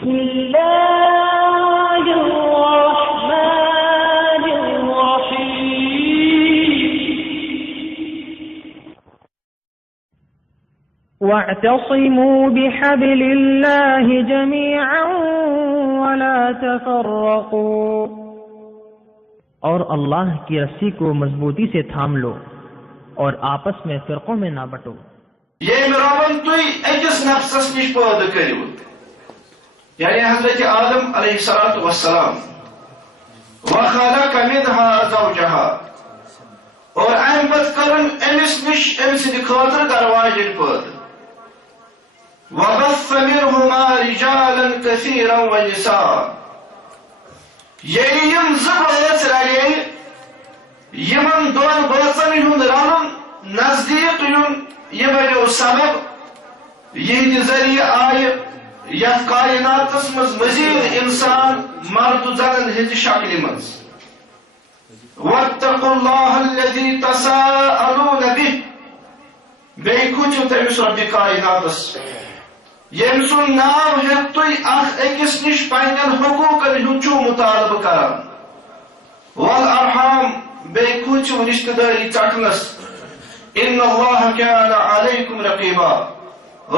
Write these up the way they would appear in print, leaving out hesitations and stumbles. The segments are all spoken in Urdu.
بسم الله الرحمن الرحيم واعتصموا بحبل الله جميعا ولا تفرقوا، اور اللہ کی رسی کو مضبوطی سے تھام لو اور آپس میں فرقوں میں نہ بٹو۔ یہ ربن تھی اکس نفسس نش پید کرو، یعنی حضرت آدم علیہ السلام وخلق منها زوجها، اور ام پت کرن امس نش ام سند خاطر درواجن پید، وبث منهما رجالا كثيرا ونساء، یعنی یم زبٲژ رلے یمن دون بٲژن ہُنٛد رلُن نزدیک یُن یہ بنیو سبب یہندِ ذریعہ آئے یتھ کائناتس مز مزید انسان مرد زنن ہند شکل مز۔ واتقوا اللہ الذی تساءلون به، بیٚیہِ کھوٗژِو تٔمِس رۄبِ کائناتس یم سُنٛد ناو ہیٚتھ تُہۍ اکھ أکِس نِش پننٮ۪ن حقوٗقن ہُنٛد چھُو مطالبہٕ کران۔ والارحام، بیٚیہِ کھوٗژِو رشتہٕ دٲری ژٹنس۔ ان اللہ کان علیکم رقیبا،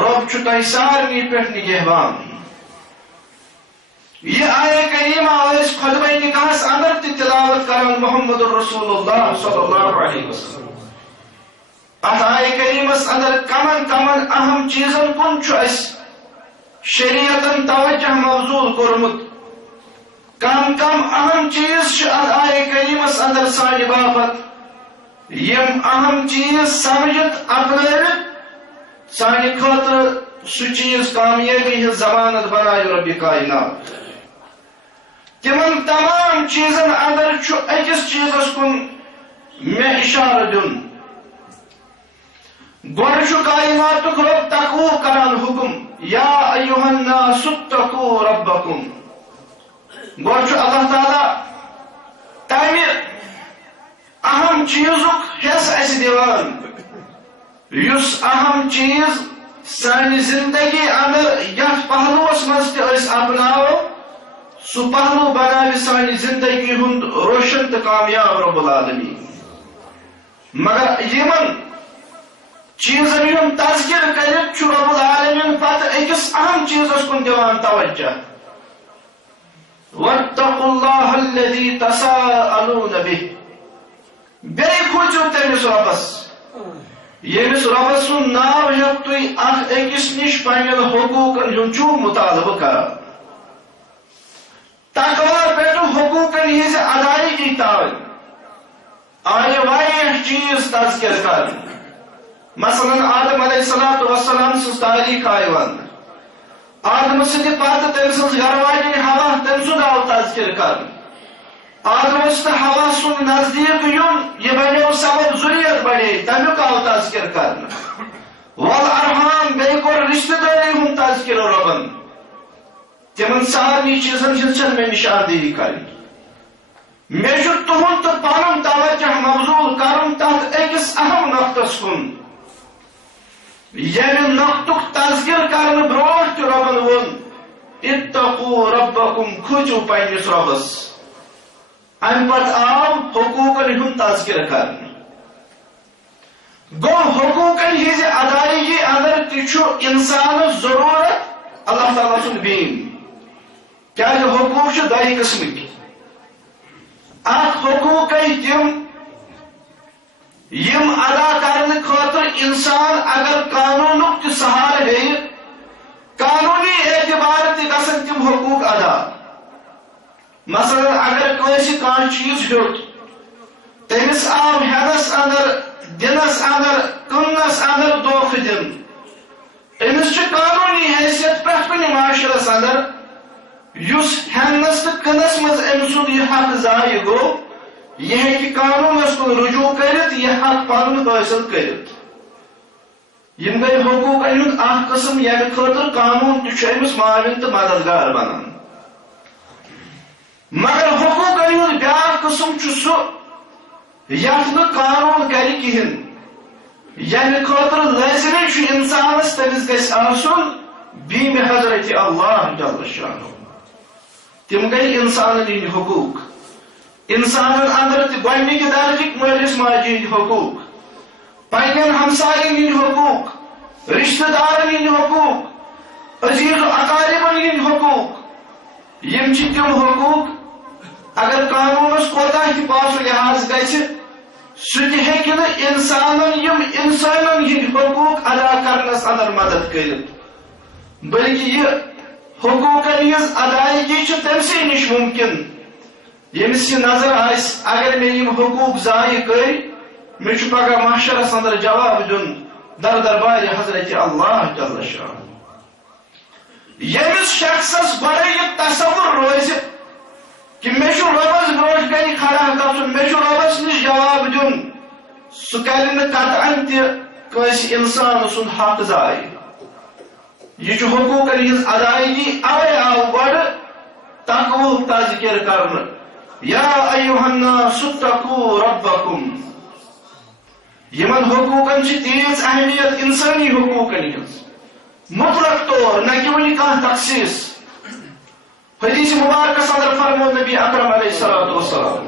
رب چھُ تۄہہِ سارنٕے پٮ۪ٹھ نگہبان۔ یہ آیہ کریمہ ٲسۍ خطبہ نکاحس اندر تہِ تلاوت کران محمد رسول اللہ صلی اللہ علیہ وسلم۔ اتھ آیہ کریمس اندر کمن کمن اہم چیزن کُن چھُ اسہِ شریعتن توجہ مبذول کوٚرمُت، کم کم اہم چیز چھِ اتھ آیہ کریمس اندر سانہِ باپت، یم اہم چیز سمجھت اپنٲوِتھ سانہِ خٲطرٕ سُہ چیز کامیٲبی ہٕنٛز ضمانت بنایہِ رۄبِ کائنات۔ تمن تمام چیزن اندر چھُ أکِس چیزس کُن مےٚ اِشارٕ دیُن۔ گۄڈٕ چھُ کائناتُک رۄب تقوٗ کران حُکم، یا ایُّہا الناس اتقوٗ ربکُم۔ گۄڈٕ چھُ اللہ تعالیٰ تمہِ اہم چیزُک حص اسہِ دِوان یُس اہم چیز سانہِ زندگی اندر یتھ پہلوس منٛز تہِ أسۍ اپناوو سُہ پہلو بناوِ سانہِ زندگی ہُنٛد روشن تہٕ کامیاب رب العالمین۔ مگر یمن چیزن ہُنٛد تذکر کٔرِتھ چھُ رب العالمین پتہٕ أکِس اہم چیزس کُن دِوان توجہ۔ واتقوا اللہ الذی تساءلون به، بیٚیہِ کھوٗژِو تٔمِس رۄبس ییٚمِس رۄبس سُنٛد ناو ہیٚتھ تُہۍ اکھ أکِس نِش پننٮ۪ن حقوٗقن ہُنٛد چھُو مطالبہٕ کران۔ تقوا پٮ۪ٹھٕ حقوٗقن ہٕنٛزِ ادائیگی تانۍ آیہِ واریاہ چیز تذکر کرنہٕ، مثلاً آدم علیہ السلام سٕنٛز تاریٖخ آیہِ وننہٕ، آدم سٕنٛدِ پتہٕ تٔمۍ سٕنٛز گرواجِنۍ حوا تٔمۍ سُنٛد آو تذکر کرنہٕ۔ آدمس تہٕ حوا سُنٛد نزدیٖک یُن یہِ بنیو سبب ذُریت بڑے، تمیُک آو تذکر کرنہٕ۔ والارحام، بیٚیہِ کوٚر رشتہٕ دٲری ہُنٛد تذکر رۄبن۔ تمن سارنٕے چیزن ہٕنٛز چھنہٕ مےٚ نشاندہی کرٕنۍ، مےٚ چھُ تُہُنٛد تہٕ پنُن توجہ مبذول کرُن تتھ أکِس اہم نۄقطس کُن ییٚمہِ نۄقطُک تذکر کرنہٕ برونٛٹھ تہِ رۄبن ووٚن اتقوٗ ربکُم، کھوٗژِو پننِس رۄبس۔ امہِ پتہٕ آو حقوٗقن ہُنٛد تذکر کرنہٕ۔ گوٚو حقوٗقن ہٕنٛزِ ادائیگی اندر تہِ چھُ انسانس ضروٗرت اللہ تعالیٰ سُنٛد بیٖن، کیٛازِ حقوٗق چھِ دۄیہِ قٕسمٕکۍ۔ اکھ حقوٗقے تِم یِم ادا کرنہٕ خٲطرٕ انسان اگر قانوٗنُک تہِ سہارٕ ہیٚیہِ قانوٗنی اعتبار تہِ گژھن تِم حقوٗق ادا۔ مثلاً اگر کٲنٛسہِ کانٛہہ چیٖز ہیوٚت، تٔمِس آو ہٮ۪نس اندر دِنس اندر کٕننس اندر دھوکہٕ دِنہٕ، أمِس چھِ قانوٗنی حیثیت پرٛٮ۪تھ کُنہِ معاشرس اندر یُس ہٮ۪نس تہٕ کٕنس منٛز أمۍ سُنٛد یہِ حق ضایہِ گوٚو یہِ ہیٚکہِ قانوٗنس کُن رجوٗع کٔرِتھ یہِ حق پنُن حٲصِل کٔرِتھ۔ یِم گٔے حقوٗقن ہُنٛد اکھ قٕسم ییٚمہِ خٲطرٕ قانوٗن تہِ چھُ أمِس معاوِن تہٕ مددگار بنان۔ مگر حقوٗقن ہُنٛد بیٛاکھ قٕسم چھُ سُہ یتھ نہٕ قانوٗن کرِ کِہیٖنۍ، ییٚمہِ خٲطرٕ لٲزمی چھُ انسانس تٔمِس گژھِ آسُن بیم حضرت اللہ جل شانہ تم گئی انسان ہند حقوق انسان اندر گۄڈنِکہِ درجٕکۍ مٲلِس ماجہِ ہٕنٛدۍ حقوق پنٛنٮ۪ن ہمساین ہٕنٛدۍ حقوق رشتہٕ دارن ہٕنٛدۍ حقوق عزیز و اقاربن ہٕنٛدۍ حقوق یم چھِ تِم حقوق اگر قانونس کوتاہ تہِ پاس لحاظ گژھِ سُہ تہِ ہیٚکہِ نہٕ انسانن یم انسانن ہٕنٛدۍ حقوق ادا کرنس اندر مدد کٔرِتھ بلکہ یہ حقوقن ہٕنٛز ادائیگی چھِ تٔمسٕے نِش ممکن ییٚمِس یہِ نظر آسہِ اگر مےٚ یِم حقوق ضایع کٔرۍ مےٚ چھُ پگاہ محشرس اندر جواب دیُن در دربارِ حضرت اللہ جل شانہ ییٚمِس شخصس گۄڈے یہِ تصور روزِ کہ مےٚ چھُ رۄبس برونٛٹھ کنہِ کھڑا گژھُن مےٚ چھُ رۄبس نِش جواب دیُن سُہ کرِ نہٕ قطعن تہِ کٲنٛسہِ انسان سُنٛد حق ضایع یہ چھُ حقوقن ہٕنٛز ادائیگی اوے آو گۄڈٕ تقوہُک تذکر کرنہٕ یا ایُہا الناس اتقوا ربکم یمن حقوقن چھِ تیٖژ اہمیت انسانی حقوقن ہٕنٛز مطلق طور نہ کہ وٕنہِ کانٛہہ تخصیص حدیث مبارکس اندر فرمو نبی اکرم علیہ الصلوۃ والسلام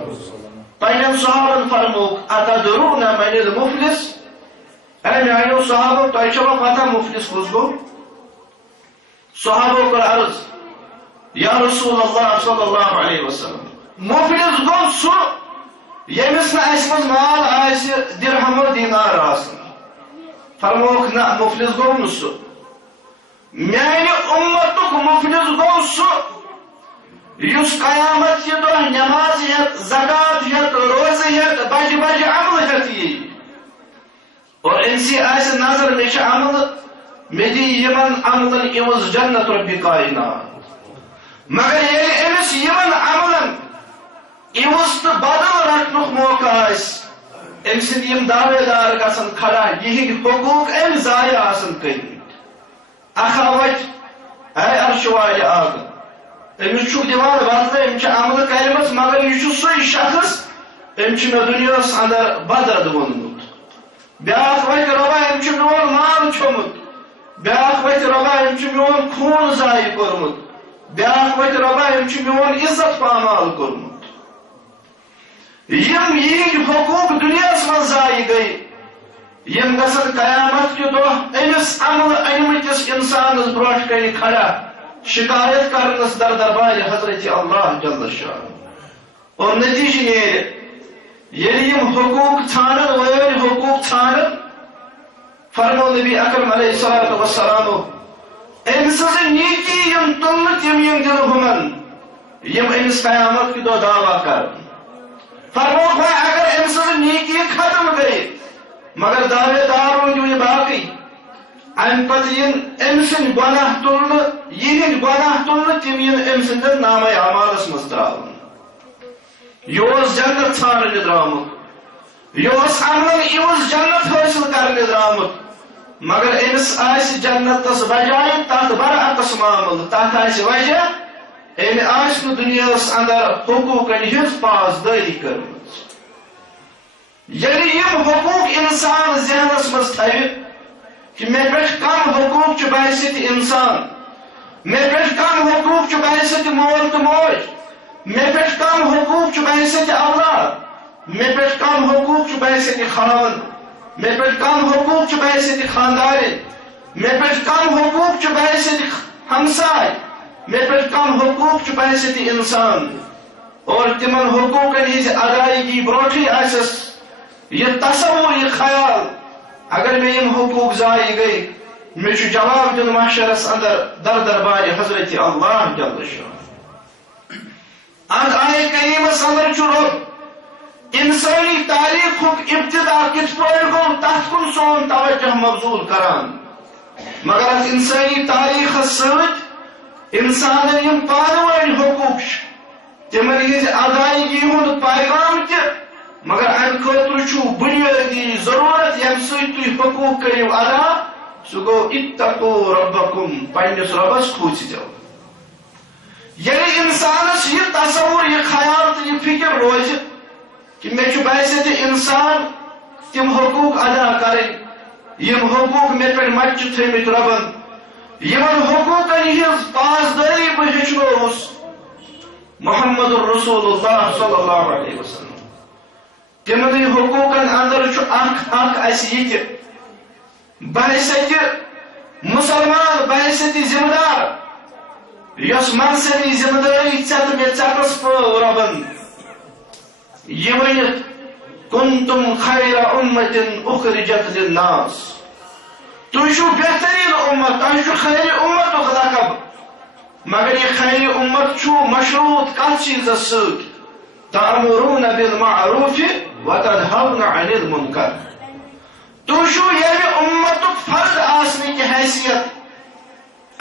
پنٛنٮ۪ن صحابن فرموک اتدرون من المفلس اے میانیو صحابو تۄہہِ چھوا پتہ مفلس کُس گوٚو صحابو کر عرض یا رسول اللہ صلی اللہ علیہ وسلم مفلس گوٚو سُہ ییٚمِس نہٕ اَسہِ منٛز مال آسہِ درہم و دینار آسن فرموکھ نہ مفلس گوٚو نہٕ سُہ میانہِ اُمتُک مفلس گوٚو سُہ یُس قیامت کہِ دۄہ نٮ۪ماز ہٮ۪تھ زکات ہٮ۪تھ روزٕ ہٮ۪تھ بجہِ بجہِ عملہٕ ہٮ۪تھ یِیہِ اور أمۍسٕے آسہِ نظر مےٚ چھِ عملہٕ مےٚ دِ یِمن عملن عوض جنت رۄبہِ کائنات مگر ییٚلہِ أمِس یِمن عملن عوض تہٕ بدل رٹنُک موقع آسہِ أمۍ سٕنٛدۍ یِم دعوے دار گژھن کھڑا یِہٕنٛدۍ حقوق أمۍ ضایع آسن کٔرمٕتۍ اکھا وتہِ اے عرشہِ والہِ آگہٕ أمِس چھُکھ دِوان بدلہٕ أمۍ چھِ عملہٕ کرِمٕژ مگر یہِ چھُ سُے شخص أمۍ چھُ مےٚ دُنیاہس اندر بدد ووٚنمُت بیٛاکھ وتہِ رۄبا أمۍ چھُ میون مال کھیوٚمُت بیٛاکھ وتہِ رۄبا أمۍ چھُ میون خوٗن ضایع کوٚرمُت بیٛاکھ وتہِ رۄبا أمۍ چھُ میون عزت پامال کوٚرمُت یم یِہٕنٛدۍ حقوق دُنیاہس منٛز ضایع گٔے یم گژھن قیامت کہِ دۄہ أمِس عملہٕ أنمٕتِس انسانس برونٛٹھ کنہِ کھڑا شکایت کرنس در دربارِ حضرت اللہ جل شانہ اور نتیجہ نیرِ ییٚلہِ یم حقوق ژھانڈن وٲلۍ حقوق ژھانڈن فرمو نبی اکرم علیہ الصلوۃ والسلام أمۍ سٕنٛزٕ نیکی یم تُلنہٕ تِم یم دِنہٕ ہُمن یم أمِس قیامت کہِ دۄہ دعوا کرن فرموکھ وۄنۍ اگر أمۍ سٕنٛز نیکی ختم گٔے مگر دعوے دار روٗدۍ باقٕے امہِ پتہٕ یِن أمۍ سٕنٛدۍ گۄناہ تُلنہٕ یِہٕنٛدۍ گۄناہ تُلنہٕ تِم یِن أمۍ سٕنٛدِس نامے اعمالس منٛز ترٛاونہٕ یہِ اوس جنت ژھانڈنہِ درٛامُت یہِ اوس عملن عوض جنت حٲصِل کرنہِ درٛامُت مگر أمِس آسہِ جنتس بجایہِ تتھ برعکس معاملہٕ تتھ آسہِ وجہ أمۍ آسہِ نہٕ دُنیاہس اندر حقوقن ہٕنٛز پاسدٲری کٔرمٕژ ییٚلہِ یِم حقوق انسان ذہنس منٛز تھاوِ کہ مےٚ پٮ۪ٹھ کم حقوق چھُ بحثیت انسان مےٚ پٮ۪ٹھ کم حقوق چھُ بحثیت مول تہٕ موج مےٚ پٮ۪ٹھ کم حقوق چھُ بحثیت اولاد مےٚ پٮ۪ٹھ کم حقوق چھُ بحثیت خاوند مےٚ پٮ۪ٹھ کم حقوق چھُ بحثیت خاندارِنۍ مےٚ پٮ۪ٹھ کم حقوق چھُ بحثیت ہمساے مےٚ پٮ۪ٹھ کم حقوق چھُ بحثیت انسان اور تِمن حقوقن ہٕنٛزِ ادائیگی برونٛٹھٕے آسٮ۪س یہِ تصور یہِ خیال اگر مےٚ یم حقوق ضایع گٔے مےٚ چھُ جواب دیُن محشرس اندر در دربارِ حضرت اللہ جل شانہ اند آیہِ کریٖمس اندر چھُ رۄب انسٲنی تاریخُک ابتدا کِتھ پٲٹھۍ گوٚو تتھ کُن سون توجہ مبذول کران مگر اتھ انسٲنی تاریخس سۭتۍ انسانن یم پانہٕ ؤنۍ حقوق چھِ تِمن ہٕنٛزِ ادائیگی ہُنٛد پیغام تہِ مگر امہِ خٲطرٕ چھُ بُنیٲدی ضروٗرت ییٚمہِ سۭتۍ تُہۍ حقوق کٔرِو ادا سُہ گوٚو اتقوا ربکم پننِس رۄبس کھوٗژِزیو ییٚلہِ انسانس یہِ تصور یہِ خیال تہٕ یہِ فکر روزِ کہ مےٚ چھُ باسیٚتہِ انسان تِم حقوق ادا کرٕنۍ یم حقوق مےٚ پٮ۪ٹھ مچہِ تھٲومٕتۍ رۄبن یمن حقوقن ہز پاسداری بہ ہیچنوس محمد الرسول اللہ صلی اللہ علیہ وسلم. تمن حقوقن اندر اخ اس یہ بحثیت مسلمان بحثیت ذمہ دار یس منصبی ذمہ داری ژت مے ژٹس پٲو رۄبن یہ ونت کنتم خیر امت اخرجت للناس. تُہۍ چھِو بہترین امت تۄہہِ چھُ خیر امتُک لقب مگر یہ خیر امت چھُ مشروط کتھ چیزس سۭتۍ تأمرون بالمعروف وتنهون عن المنکر. تُہۍ چھِو ییٚمہِ امتُک فرد آسنٕچ حیثیت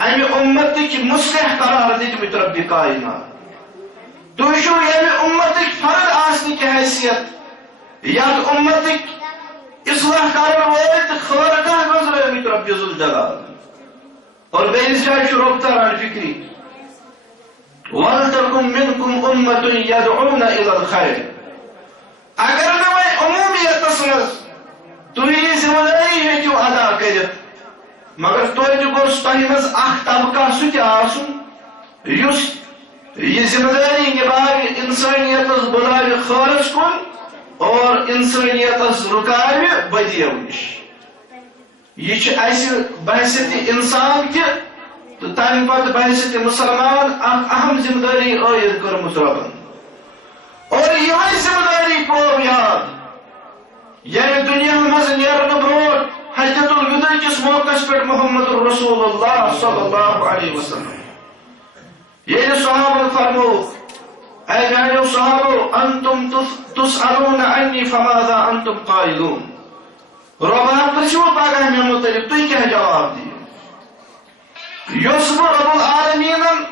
امہِ امتٕکۍ مُصلح قرار دِتمٕتۍ رۄبِ کائنات. تُہۍ چھِو ییٚمہِ امتٕکۍ فرد آسنٕچ حیثیت یتھ امتٕکۍ اصلاح کرن وٲلۍ تہٕ خٲرگاہ گزرٲومٕتۍ رۄبِ ذوالجلال. اور بیٚیِس جایہِ چھُ رۄب تران فِکری وَلْتَكُن مِّنكُمْ أُمَّةٌ يَدْعُونَ إِلَى الْخَيْرِ. اگر نہٕ وۄنۍ عموٗمیتس منٛز تُہۍ یہِ ذمہ دٲری ہیٚکِو ادا کٔرِتھ مگر توتہِ گوٚژھ تۄہہِ منٛز اکھ طبقہ سُہ تہِ آسُن یُس یہ ذمہ داری نبھاوِ انسانیتس بلاوِ خٲرس کُن اور انسانیتس رُکاوِ بدیو نِش. یہ چھِ اسہِ بحثیت انسان تہِ تہٕ تمہِ پتہٕ بحثیت مسلمان اکھ اہم ذمہ داری عٲید کٔرمٕژ رۄبن. اور یِہوٚے ذمہ داری پٲو یاد ییٚمہِ دُنیا منٛز نیرنہٕ برونٛٹھ حجۃ الوداع کِس موقعس پٮ۪ٹھ محمد رسول اللہ صلی اللہ علیہ وسلم ییٚلہِ صحابن فرمووُکھ اے میانیو صحابو انتم تسألون عني فماذا انتم قائلون. رۄبا پرژھِو پگاہ مےٚ مُتعلق تُہۍ کیٛاہ جواب دِیِو. یُس بہٕ رۄب العالمیٖنن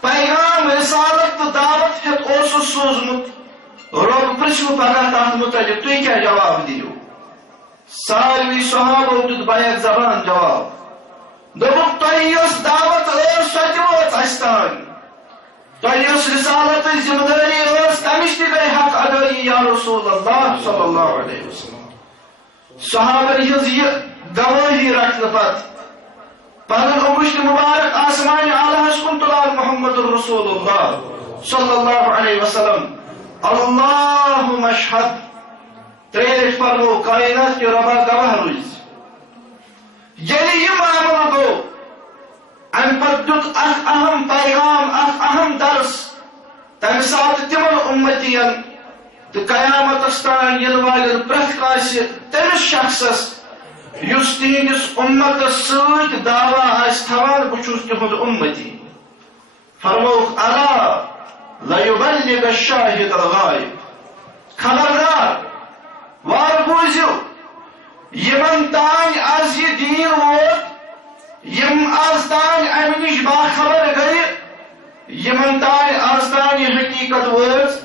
پیغام رسالت تہٕ دعوت ہیٚتھ اوسُس سوٗزمُت رۄب پرژھِو پگاہ تتھ مُتعلق تُہۍ کیٛاہ جواب دِیِو. ساروی صحابو دیُت بیک زبان جواب دوٚپُکھ تۄہہِ یۄس دعوت ٲس سۄ تہِ وٲژ اسہِ تانۍ تۄہہِ یۄس رسالتٕچ ذمہ دٲری ٲس تمِچ تہِ گٔے حق ادٲیی یا رسول اللہ صلی اللہ علیہ وسلم. صحابن ہٕنٛز یہِ گوٲہی رٹنہٕ پتہٕ پنُن انگشت مبارک آسمان اعلیٰ کُن تُلان محمد رسول اللہ صلی اللہ علیہ وسلم اللہم اشہد ترٛیٚیہِ لٹہِ فرموو کائنات کہ رۄبا گواہ روٗزِ. ییٚلہِ یہِ معاملہٕ گوٚو امہِ پتہٕ دیُت اکھ اہم پیغام اکھ اہم درس تمہِ ساتہٕ تِمن اُمتین تہٕ قیامتس تانۍ یِنہٕ والٮ۪ن پرٛٮ۪تھ کٲنٛسہِ تٔمِس شخصس یُس تِہنٛدِس اُمتس سۭتۍ دعوا آسہِ تھاوان بہٕ چھُس تِہُنٛد اُمتی. فرمووُکھ الا لیُبلغ الشاہد الغائب. خبردار وارٕ بوٗزِو یِمن تانۍ آز یہِ دیٖن ووت یِم آز تانۍ امہِ نِش باخبر گٔیہِ یِمن تانۍ آز تانۍ یہِ حقیٖقت وٲژ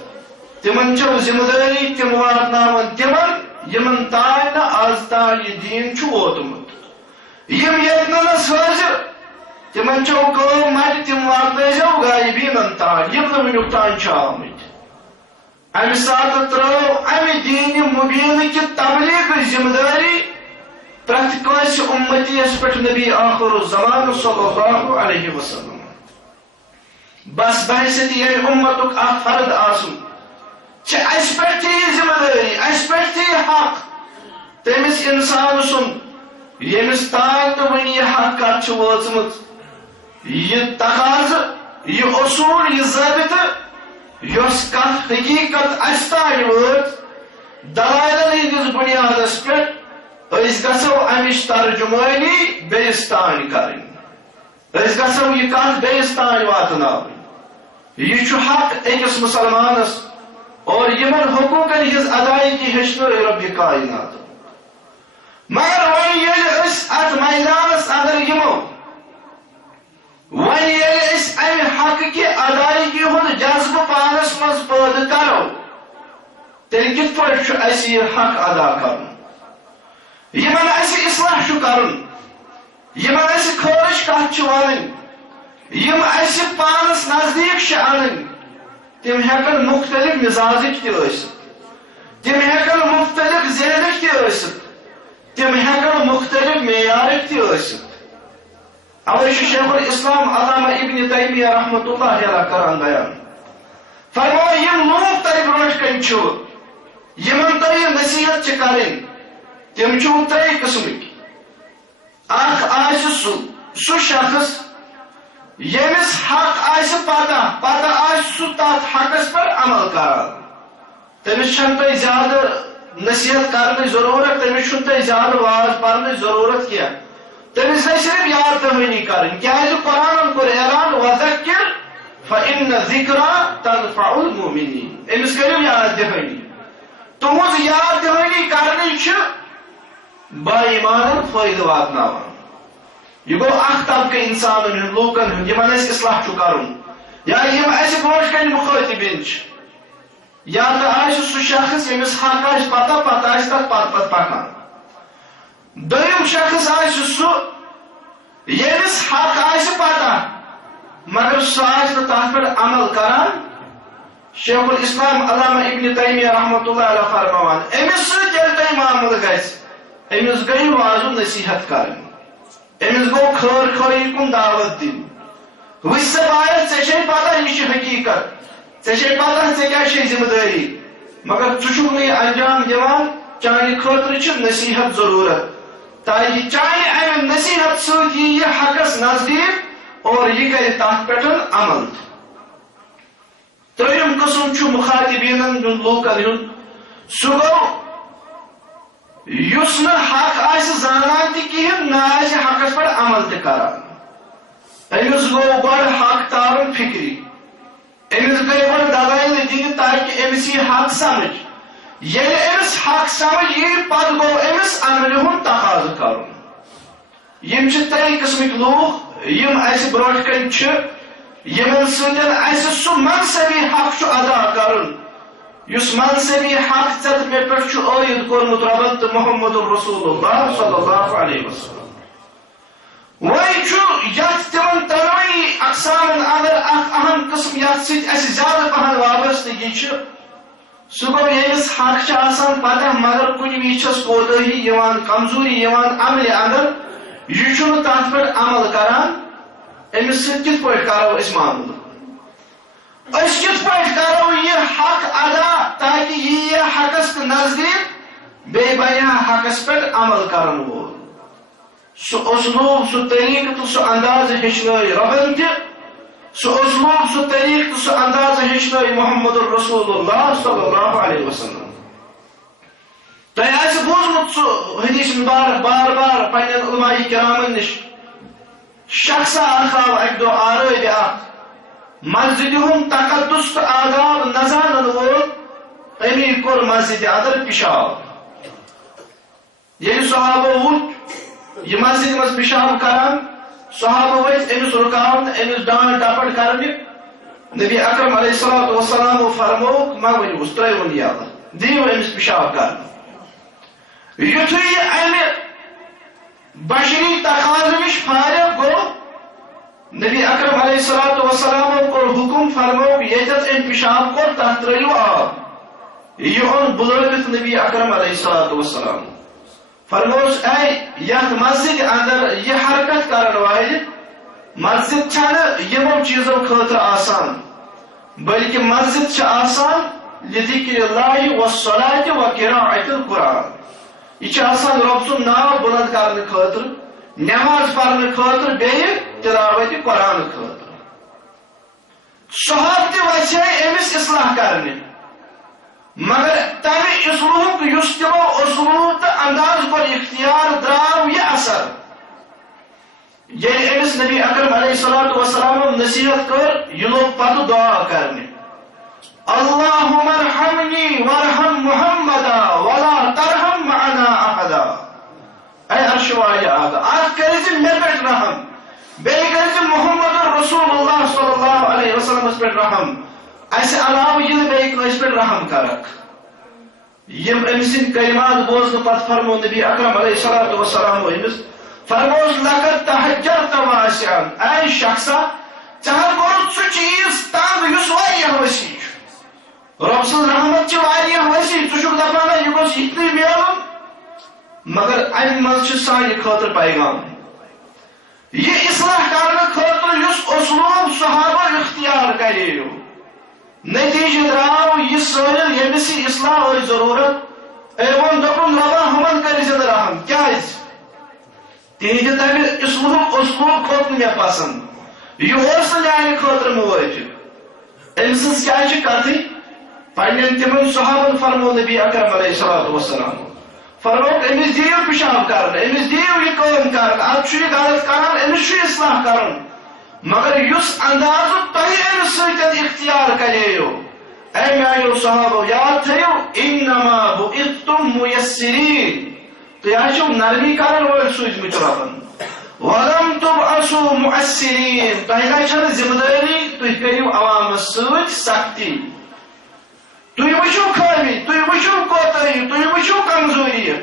تِمن چھو ذمہ دٲری تِم واتناون تِمن یِمن تانۍ نہٕ آز تانۍ یہِ دیٖن چھُ ووتمُت. یِم ییٚتنس حٲضِر تِمن چھو کٲم مٹہِ تِم واتنٲیزیو غٲیبیٖنن تانۍ یِم نہٕ وٕنیُک تانۍ چھِ آمٕتۍ. امہِ ساتہٕ ترٲو امہِ دیٖنہِ مُبیٖنٕکہِ تبلیغٕچ ذمہ دٲری پرٛٮ۪تھ کٲنٛسہِ اُمتیَس پٮ۪ٹھ نبی آخر الزمان صلی اللہ علیہ وسلم. بس بحثیت ییٚمہِ اُمتُک اکھ فرد آسُن چھِ اسہِ پٮ۪ٹھ تہِ یہِ ذمہ دٲری اسہِ پٮ۪ٹھ تہِ یہِ حق تٔمِس اِنسان سُنٛد ییٚمِس تانۍ نہٕ وُنہِ یہِ حق کتھ چھِ وٲژمٕژ یہِ تقاضہٕ یہِ اصوٗل یہِ ضٲبطہٕ یۄس کتھ حقیٖقت اسہِ تانۍ وٲژ دلایلن ہٕنٛدِس بُنیادس پٮ۪ٹھ أسۍ گژھو امِچ ترجُمٲنی بیٚیِس تانۍ کرٕنۍ. أسۍ گژھو یہِ کتھ بیٚیِس تانۍ واتناوٕنۍ. یہِ چھُ حق أکِس مُسلمانس اور یِمن حقوٗقن ہٕنٛز ادایگی ہیٚچھنٲو رۄبِ کائنات. مگر وۄنۍ ییٚلہِ أسۍ اتھ میدانس اندر یِمو وۄنۍ ییٚلہِ أسۍ امہِ حقٕکہِ ادایگی ہُنٛد جذبہٕ پانس منٛز پٲدٕ کرو تیٚلہِ کِتھ پٲٹھۍ چھُ اسہِ یہِ حق ادا کرُن. یِمن اسہِ اصلاح چھُ کرُن یِمن اسہِ خٲرش کتھ چھِ ونٕنۍ یِم اسہِ پانس نزدیٖک چھِ انٕنۍ تِم ہیٚکن مختلف مزاجٕکۍ تہِ ٲسِتھ تِم ہیٚکن مختلف ذہنٕکۍ تہِ ٲسِتھ تِم ہیٚکن مختلف معیارٕکۍ تہِ ٲسِتھ. اوے شیخ الاسلام علامہ ابن تیمیہ رحمۃ اللہ علیہ کران بیان فرمایا یم لوگ تہ برونٹ کن چھ یمن تہ نصیحت چھ کرن تم چھ ترے قسمک اخ آس سہ شخص یمس حق آس پتہ آس سہ تات حقس پر عمل کران تمس چھن تہ زیادہ نصیحت کرنے ضرورت تمس چھن تہ زیادہ واز پڑھنے ضرورت کیا تمس ہے صرف یاد دہانی کریں کیا قرآن کو اعلان وذکر فإن ذکرى تنفع المؤمنین امس کرو یاد دہانی تہذ یاد دہانی کرنے چھ با ایمان فائدہ واتناوان یہ گو اخ طبقہ انسان ہند لوکن ہند یمن اس اصلاح چھ کرن یا یم اس برونٹ کن مخاطبین چھ یا تو آس سہ شخص یمس حق آس پتہ پتہ آس تک پت پکان دویم شخص آس سہ یمس حق آس پتہ مگر سہ آس تات پہ عمل کران شیخ الاسلام علامہ ابن تیمیہ رحمۃ اللہ علیہ فرماوان امس ست یل تہ معاملہ گژھِ امس گئی وازو نصیحت کرن امس گو خیر خیری کن دعوت دن وچ سا باید ژے چھے پتہ یہ چھ حقیقت ژے چھے پتہ ژے کیا چھ ذمہ داری مگر ژٕ چھُکھ نہٕ انجام دِوان چانہِ خٲطرٕ چھِ نصیحت ضرورت تاکہ چانہِ امہِ نصیحت سۭتۍ یی یہ حقس نزدیک اور یہ کرِ تتھ پٮ۪ٹھ عمل ترٛیٚیِم قٕسم چھُ مخاطبینن ہُنٛد لوٗکن ہُنٛد سُہ گوٚو یُس نہٕ حق آسہِ زانان تہِ کِہیٖنۍ نہ آسہِ حقس پٮ۪ٹھ عمل تہِ کران أمِس گوٚو گۄڈٕ حق تارُن فِکرِ أمِس گٔے گۄڈٕ دلایل دِنہِ تاکہِ أمِس یی حق سمجھ ییٚلہِ أمِس حق سمجھ یی پتہٕ گوٚو أمِس عملہِ ہُنٛد تقاضہٕ کرُن یِم چھِ ترٛےٚ قٕسمٕکۍ لوٗکھ یِم اَسہِ برونٛٹھ کَنہِ چھِ یِمن سۭتۍ اَسہِ سُہ منصبی حق چھُ ادا کرُن یُس منصبی حق ژےٚ مےٚ پٮ۪ٹھ چھُ عٲید کوٚرمُت رۄبن تہٕ محمد رسول اللہ صلی اللہ علیہ وسلم وۄنۍ چھُ یتھ تِمن ترٛٲنی اقسامن اندر اکھ اہم قٕسم یتھ سۭتۍ اَسہِ زیادٕ پہن وابستگی چھِ سُہ گوٚو ییٚمِس حق چھِ آسان پتہ مگر کُنہِ وِزِ چھس کوتٲہی یِوان کمزوری یِوان عملہِ اندر یہِ چھُنہٕ تتھ پٮ۪ٹھ عمل کران أمِس سۭتۍ کِتھ پٲٹھۍ کرو أسۍ معاملہٕ أسۍ کِتھ پٲٹھۍ کرو یہِ حق ادا تاکہ یی یہِ حقس تہٕ نزدیک بیٚیہِ بنہِ ہا حقس پٮ۪ٹھ عمل کرن وول سُہ اسلوب سُہ طریقہٕ تہٕ سُہ انداز ہیٚچھنٲے رۄبن تہِ سُہ اسلوب سُہ طریقہٕ تہٕ سُہ انداز ہیٚچھنٲے محمد رسول اللہ صلی اللہ علیہ وسلم تۄہہِ آسہِ بوٗزمُت سُہ حدیث مبارک بار بار پننٮ۪ن علماء کرامن نِش شخصا اکھ آو اکہِ دۄہ آرٲبہِ اکھ مسجد ہُنٛد تقدس تہٕ آداب نہ زانن وول أمی کوٚر مسجد اندر پِشاب ییٚلہِ صحابو وُچھ یہ مسجد مز پِشاب کران صحابہ ؤتھۍ أمِس رُکاونہٕ أمِس ڈانٹ ڈپٹ کرنہِ نبی اکرم علیہ الصلوۃ والسلام فرمووُکھ مہ ؤنۍوُس ترٛٲیوُن یلہٕ دِیِو أمِس پِشاب کرنہٕ یُتھُے یہِ امہِ بشری تقاضہٕ نِش فارغ گوٚو نبی اکرم علیہ الصلوۃ والسلام کوٚر حُکم فرمووُکھ ییٚتٮ۪تھ أمۍ پِشاب کوٚر تتھ ترٛٲیِو آب یہِ اوٚن بُلٲوِتھ نبی اکرم علیہ الصلوۃ والسلام فرموس اے یتھ مسجد اندر یہ حرکت کرن والہِ مسجد چھنہٕ یِمو چیٖزو خٲطرٕ آسان بلکہ مسجد چھِ آسان لذکر اللہ والصلاۃ وقراءۃ القرآن یہ چھِ آسان رۄب سُنٛد ناو بُلند کرنہٕ خٲطرٕ نٮ۪ماز پرنہٕ خٲطرٕ بیٚیہِ تلاوت قرآن خٲطرٕ صحابہ تہِ وژھے أمِس اصلاح کرنہِ مگر تمہِ اسلوٗبُک یُس تِمو اسلوٗب تہٕ انداز کوٚر اختیار درٛاو یہِ اثر ییٚلہِ أمِس نبی اکرم علیہ الصلوۃ والسلام نصیحت کٔر یہِ لوگ پتہٕ دعا کرنہِ اللہم ارحمنی وارحم محمدا ولا ترحم معنا احدا اے عرش والہِ آقا اکھ کٔرِزِ مےٚ پٮ۪ٹھ رحم بیٚیہِ کٔرزِ محمد رسول اللہ صلی اللہ علیہ وسلمس پٮ۪ٹھ رحم اسہِ علاوٕ یِنہٕ بیٚیہِ کٲنٛسہِ پٮ۪ٹھ رحم کرکھ یم أمۍ سٕنٛدۍ کلمات بوزنہٕ پتہٕ فرمو نبی اکرم علیہ الصلوۃ والسلام أمِس فرموس لقد تحجرت واسعا اے شخصا ژےٚ حظ کوٚرُتھ سُہ چیٖز تنگ یُس واریاہ وسیع چھُ رۄب سٕنٛز رحمت چھِ واریاہ وسیع ژٕ چھُکھ دپان یہِ گوٚژھ یِتنٕے میلُن مگر امہِ منٛز چھُ سانہِ خٲطرٕ پیغام یہ اصلاح کرنے خاطر یس اسلوب صحابہ اختیار کریو نتیجہ دراو یہ سوال یمس اصلاح اور ضرورت ایون دپن ربا ہمن کر زندہ رحم کیا تہذ تمہ اسلوب کھوت مے پسند یہ میانہ خاطر مواجب ام سز کیا کت پنن تمن صحابن فرمو نبی اکرم علیہ الصلوۃ والسلام فرموک امس دیو پیشاب کرن امس دیو یہ کام کرن اب یہ غلط کران امس اصلاح کرن مگر یس انداز تہ امس سۭتۍ اختیار کریو اے میانیو صحابو یاد تھیو انما بعثتم میسرین تہ نرمی کرن وول سوزمت ربن ولم تبعثوا مؤثرین تہ گژھن ذمہ داری تُہۍ کٔرِو عوامس سۭتۍ سختی تُہۍ وٕچھِو خٲمی تُہۍ وٕچھِو کوتاہی تُہۍ وٕچھِو کمزوری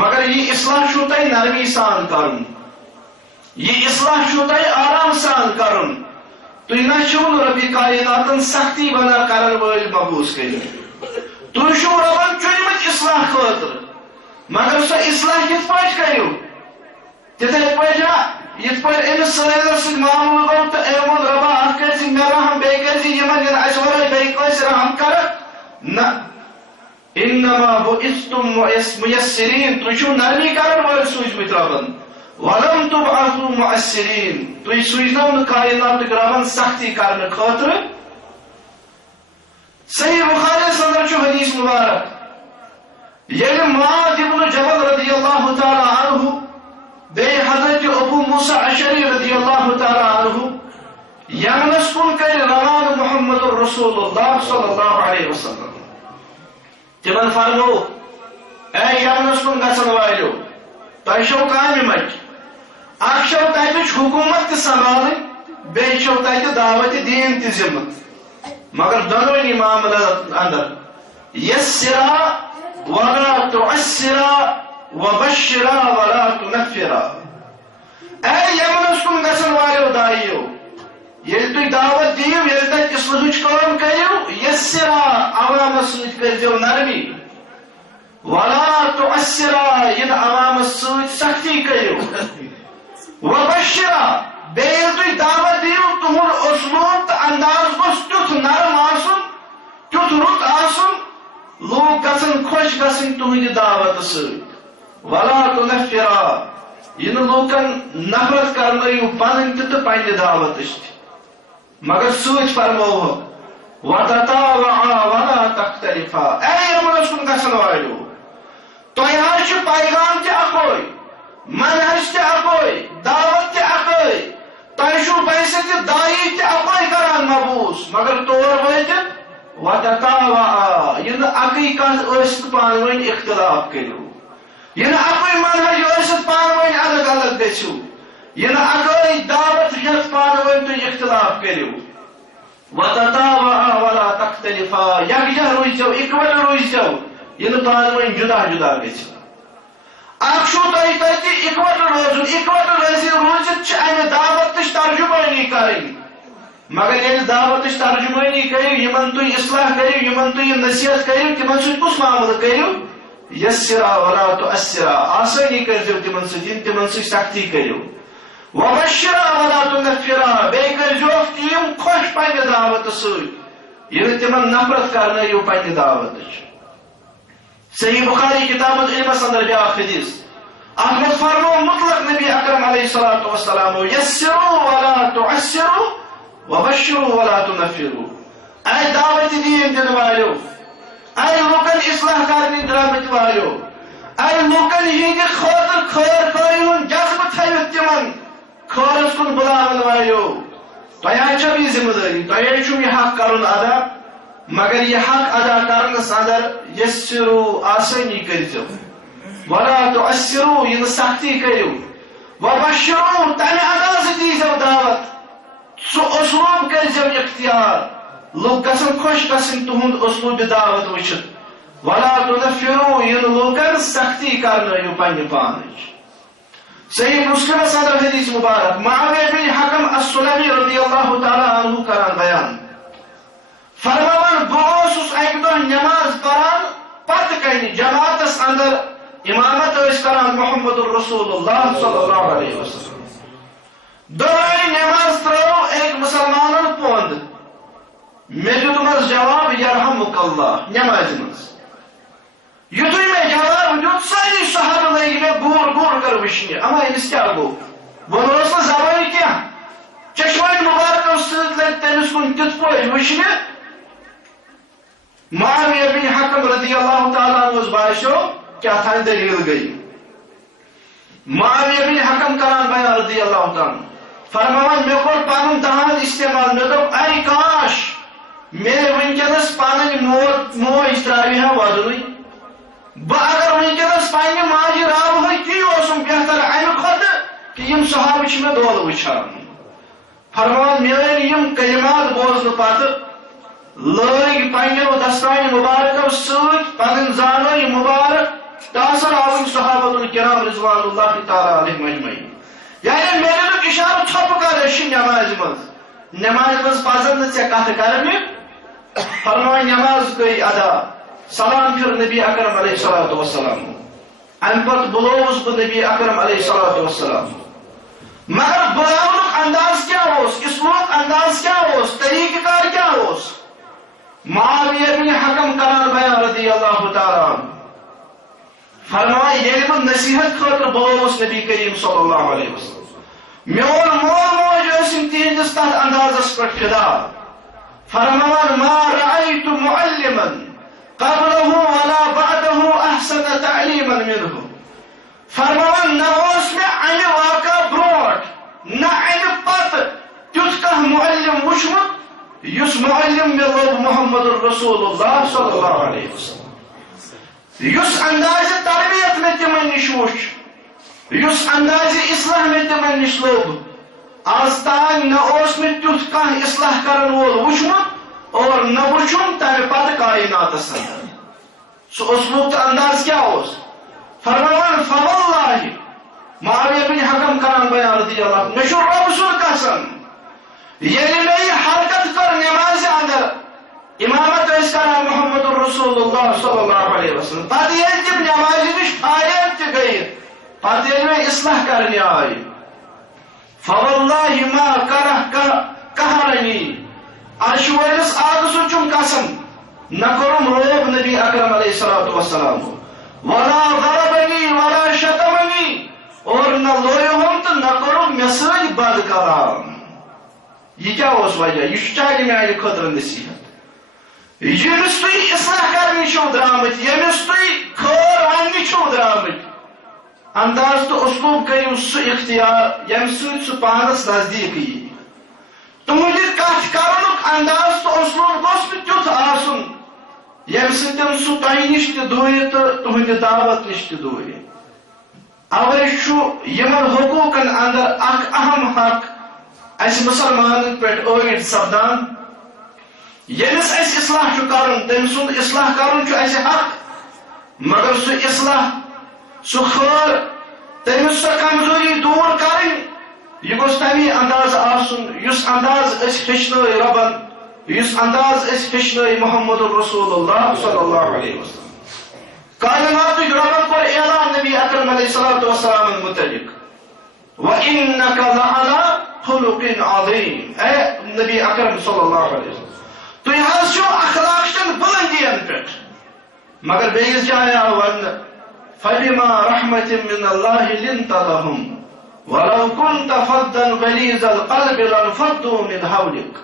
مگر یہ اصلاح چھو تۄہہِ نرمی سان کرن یہ اصلاح چھو تۄہہِ آرام سان کرن تُہۍ نہ چھِو نہٕ ربِ کائناتن سختی بنا کرن وٲلۍ مبوٗس کٔرِتھ تُہۍ چھِو ربن چُنمٕتۍ اصلاح خٲطرٕ مگر سۄ اصلاح کِتھ پٲٹھۍ کٔرِو تِتھے پٲٹھۍ یِتھ پٲٹھۍ أمِس سٲرِس سۭتۍ معاملہٕ گوٚو تہٕ أمۍ ووٚن رۄبا اکھ کٔرۍزِ مےٚ رحم بیٚیہِ کٔرۍزِ یِمن یِن اَسہِ ورٲے بیٚیہِ کٲنٛسہِ رحم کرکھ نہ انما بعثتم میسرین تُہۍ چھِو نرمی کرن وٲلۍ سوٗزمٕتۍ ربن ولم تبعثوا مؤثرین تُہۍ سوٗزنو نہٕ کائناتٕکۍ ربن سختی کرنہٕ خٲطرٕ صحیح بخاری اندر چھُ حدیث مبارک ییٚلہِ معاذ ابن جبل رضی اللہ تعالی عنہ بیٚیہِ حضرت ابو موسیٰ اشعری رضی اللہ تعالی عنہ یمنس کُن کرِ روانہٕ محمد رسول اللہ صلی اللہ علیہ وسلم تمن فرمو اے یمنس کن گژھن والیو تۄہہِ چھو کامہِ مچ اکھ چھو تتِچ حکومت تہِ سنبھالٕنۍ بیٚیہِ چھو تتہِ دعوت دین تہِ ذمہٕ مگر دۄنوٕنی معاملات اندر یسرا ولا تعسرا وبشرا ولا تنفرا اے یمنس کن گژھن والیو دایو ییٚلہِ تُہۍ دعوت دِیِو ییٚلہِ تتہِ اصلاحٕچ کٲم کٔرِو یسرا عوامس سۭتۍ کٔرۍزیو نرمی ولا تعسرا ییٚلہِ عوامس سۭتۍ سختی کٔرِو وبشرا بیٚیہِ ییٚلہِ تُہۍ دعوت دِیِو تُہُنٛد اسلوب تہٕ انداز گوٚژھ تیُتھ نرم آسُن تیُتھ رُت آسُن لوٗکھ گژھن خۄش گژھٕنۍ تُہنٛدِ دعوت سۭتۍ ولا تنفرا یہِ نہٕ لوٗکن نفرت کرنٲیِو پنٕنۍ تہِ تہٕ پننہِ دعوتٕچ تہِ مگر سۭتۍ فرمووُکھ وتطاوعا ولا تختلفا اے یمنس کُن گژھن والیو تۄہہِ حظ چھُ پیغام تہِ اکوے منہج تہِ اکوے دعوت تہِ اکوے تۄہہِ چھُو بیٚیہِ تہِ دایی تہِ اکوے کران مبوٗس مگر تور وٲتِتھ وتطاوعا یہِ نہٕ اکٕے کتھ ٲسِتھ پانہٕ ؤنۍ اختلاف کٔرِو یہ نہ اکوئی منہج ٲسِتھ پانہٕ ؤنۍ الگ الگ گٔژھِو یہ نہ اکٲے دعوت ہیٚتھ پانہٕ ؤنۍ تُہۍ اختلاف کٔرِو وتطاوعا ولا تختلفا یکجہ روٗزۍزیو اِکوٹہٕ روٗزۍزیو یہ نہ پانہٕ ؤنۍ جدا جدا گٔژھِو اکھ چھُو تۄہہِ تتہِ اِکوٹہٕ روزُن اِکوٹہٕ روٗزِتھ چھِ امہِ دعوتٕچ ترجُمٲنی کرٕنۍ مگر ییٚلہِ دعوتٕچ ترجُمٲنی کٔرِو یِمن تُہۍ اصلاح کٔرِو یِمن تُہۍ نصیحت کٔرِو تِمن سۭتۍ کُس معاملہٕ کٔرِو یسرا ولا تؤسرا آسٲنی کٔرۍزیو تِمن سۭتۍ تِمن سۭتۍ سختی کٔرِو وبشرا ولا تنفرا بیٚیہِ کٔرۍزیوکھ تِم خۄش پننہِ دعوتہٕ سۭتۍ ییٚلہِ تِمن نفرت کرنٲیِو پننہِ دعوتٕچ صحیح بخاری کتابت علمس اندر بیاکھ حدیث اتھ منٛز فرمو مطلق نبی اکرم علیہ الصلوۃ والسلام یسروا ولا تعسروا وبشروا ولا تنفروا اے دعوت دین دِنہٕ والیو اے لوٗکن اصلاح کرنہِ درامٕتۍ والیو اے لوٗکن ہٕنٛدِ خٲطرٕ خٲر خٲری ہُنٛد جذبہٕ تھٲوِتھ تِمن خٲرس کُن بُلاون والیو تۄہہِ حظ چھو یہِ ذمہٕ دٲری تۄہہِ حظ چھُو یہِ حق کرُن ادا مگر یہ حق ادا کرنس اندر یسرو آسانی کٔرۍزیو ولا تعسرو یہِ نہٕ سختی کٔرِو وبشرو تمہِ اندازٕ دیٖزیو دعوت سُہ اسلوب کٔرۍزیو اختیار لوٗکھ گژھن خۄش گژھٕنۍ تُہُنٛد اسلوبِ دعوت وٕچھِتھ ولا تنفرو یہِ نہٕ لوٗکن سختی کرنٲیِو پننہِ پانٕچ صحیح مسلمس اندر حدیث مبارک معاویہ بن حکم السلمی رضی اللہ تعالی عنہ کران بیان فرماوان بہٕ اوسُس اکہِ دۄہ نٮ۪ماز پران پتہٕ کنہِ جماعتس اندر امامت ٲسۍ کران محمد رسول اللہ صلی اللہ علیہ وسلم دوران نماز ترو ایک مسلمان پوند میں دتمس جواب یرحمک اللہ نماز مز یتھے میں جواب دیت ساری صحابہ لگی میں گور گور کر وشنی اما امس کیا گو ونوس نا زبان کیا چشمہ مبارک سۭتۍ لگی تمس کن تِتھ پٲٹھۍ وشنی معاویہ بن حکم رضی اللہ تعالیٰ عنہ باسیو کیا تھا دلیل گئی معاویہ بن حکم کران بیان رضی اللہ تعالیٰ فرمان مے کور پن دہان استعمال مے دپ اے کاش میرے ونکس پن موج تراوی ہا ودن بہ اگر ونکس پنہ ماجہ راو تی اوسم بہتر امہ کھت کہ یم صحابہ مے دول وچھان فرمان میرے یم کلمات بوزن پتہ لگ پنو دستان مبارکو ست پن زانوی مبارک تاثر آو صحابۃ الکرام رضوان اللہ تعالی علیہم اجمعین یعنی میرے لوگ اشارہ تھپ کر نماز مز پزن ے کت کرنے فرمائے نماز گئی ادا سلام پھر نبی اکرم علیہ الصلوۃ والسلام ام پتہ بلوس بہ نبی اکرم علیہ الصلوۃ والسلام مگر بلاونک انداز کیا اسلوب انداز کیا طریقہ کار کیا معاویہ بن حکم کران بیان رضی اللہ تعالیٰ فرمائے ییٚلہِ بہٕ نصیحت خٲطرٕ بلوس نبی کریم صلی اللہ علیہ وسلم میون مول موج ٲسِم تِہنٛدِس تتھ اندازس پٮ۪ٹھ فدا فرمان ما رأيت معلما قبله ولا بعده احسن تعلیما منه فرمان نہ اوس مےٚ امہِ واقعہ برونٛٹھ نہ امہِ پتہٕ تیُتھ کانٛہہ معلم وٕچھمُت یس معلم میں لوگ محمد الرسول اللہ صلی اللہ علیہ وسلم یس انداز تربیت میں تمن نش وچ یس انداز اصلاح میں تمن نش لوگ آز تان نہ اوس میں تیُتھ کانٛہہ اصلاح کرن وول وچھمت اور نہ وچھم تمہ پتہٕ کائناتس سہ اسلوب تو انداز کیا فرمان فواللہ معاویہ بن حکم کران بیان رضی اللہ مے چھُ رب سُنٛد قسم یعنی میں یہ حرکت کر نماز اندر امامت کران محمد الرسول اللہ صلی اللہ علیہ وسلم پتہ یل تم نماز نش فارغ تہ گئی پتہ یل میں اصلاح کرنے آئی فواللہ ما قہرنی عرش وٲلِس آگ سُنٛد چھُم قسم نہ کوٚرُم روب نبی اکرم علیہ الصلوۃ والسلام ولا ضربنی ولا شتمنی اور نہ لویوم تو نہ کوٚرُم مےٚ سۭتۍ بد کلام یہ کیا وجہ یہ چاہیے میانہ خطر نصیحت یمس تھی اصلاح کرنے چھو درامت یمس تھی خیر ونہ چھو درامت انداز تو اسلوب کرو سہ اختیار یم سہ پانس نزدیک یہ تہند کت کرنک انداز تو اسلوب گوس تیتھ آسن یم سم سہ تہ نش تہ دور تو تہند دعوت نش تہ دور اوے یمن حقوقن اندر اخ اہم حق اس مسلمان پہ عائد سپدان یمس اس اصلاح کرن تم سند اصلاح کرن اس حق مگر سہ اصلاح سہ خیر تمس سہ کمزوری دور کرن یہ گوس تمی انداز آسن یس انداز اس ہچن ربن یس انداز اس ہچن محمد الرسول اللہ صلی اللہ علیہ وسلم کائنات ربن کو اعلان نبی اکرم علیہ الصلوۃ والسلام متعلق وانک لعلی خلق عظیم اے نبی اکرم صلی اللہ علیہ وسلم تو یہ چھو اخلاق چن بلندین پہ مگر بیس جائے ون فبما رحمت من اللہ لنت لهم ولو كنت فظا غليظ القلب لانفضوا من حولك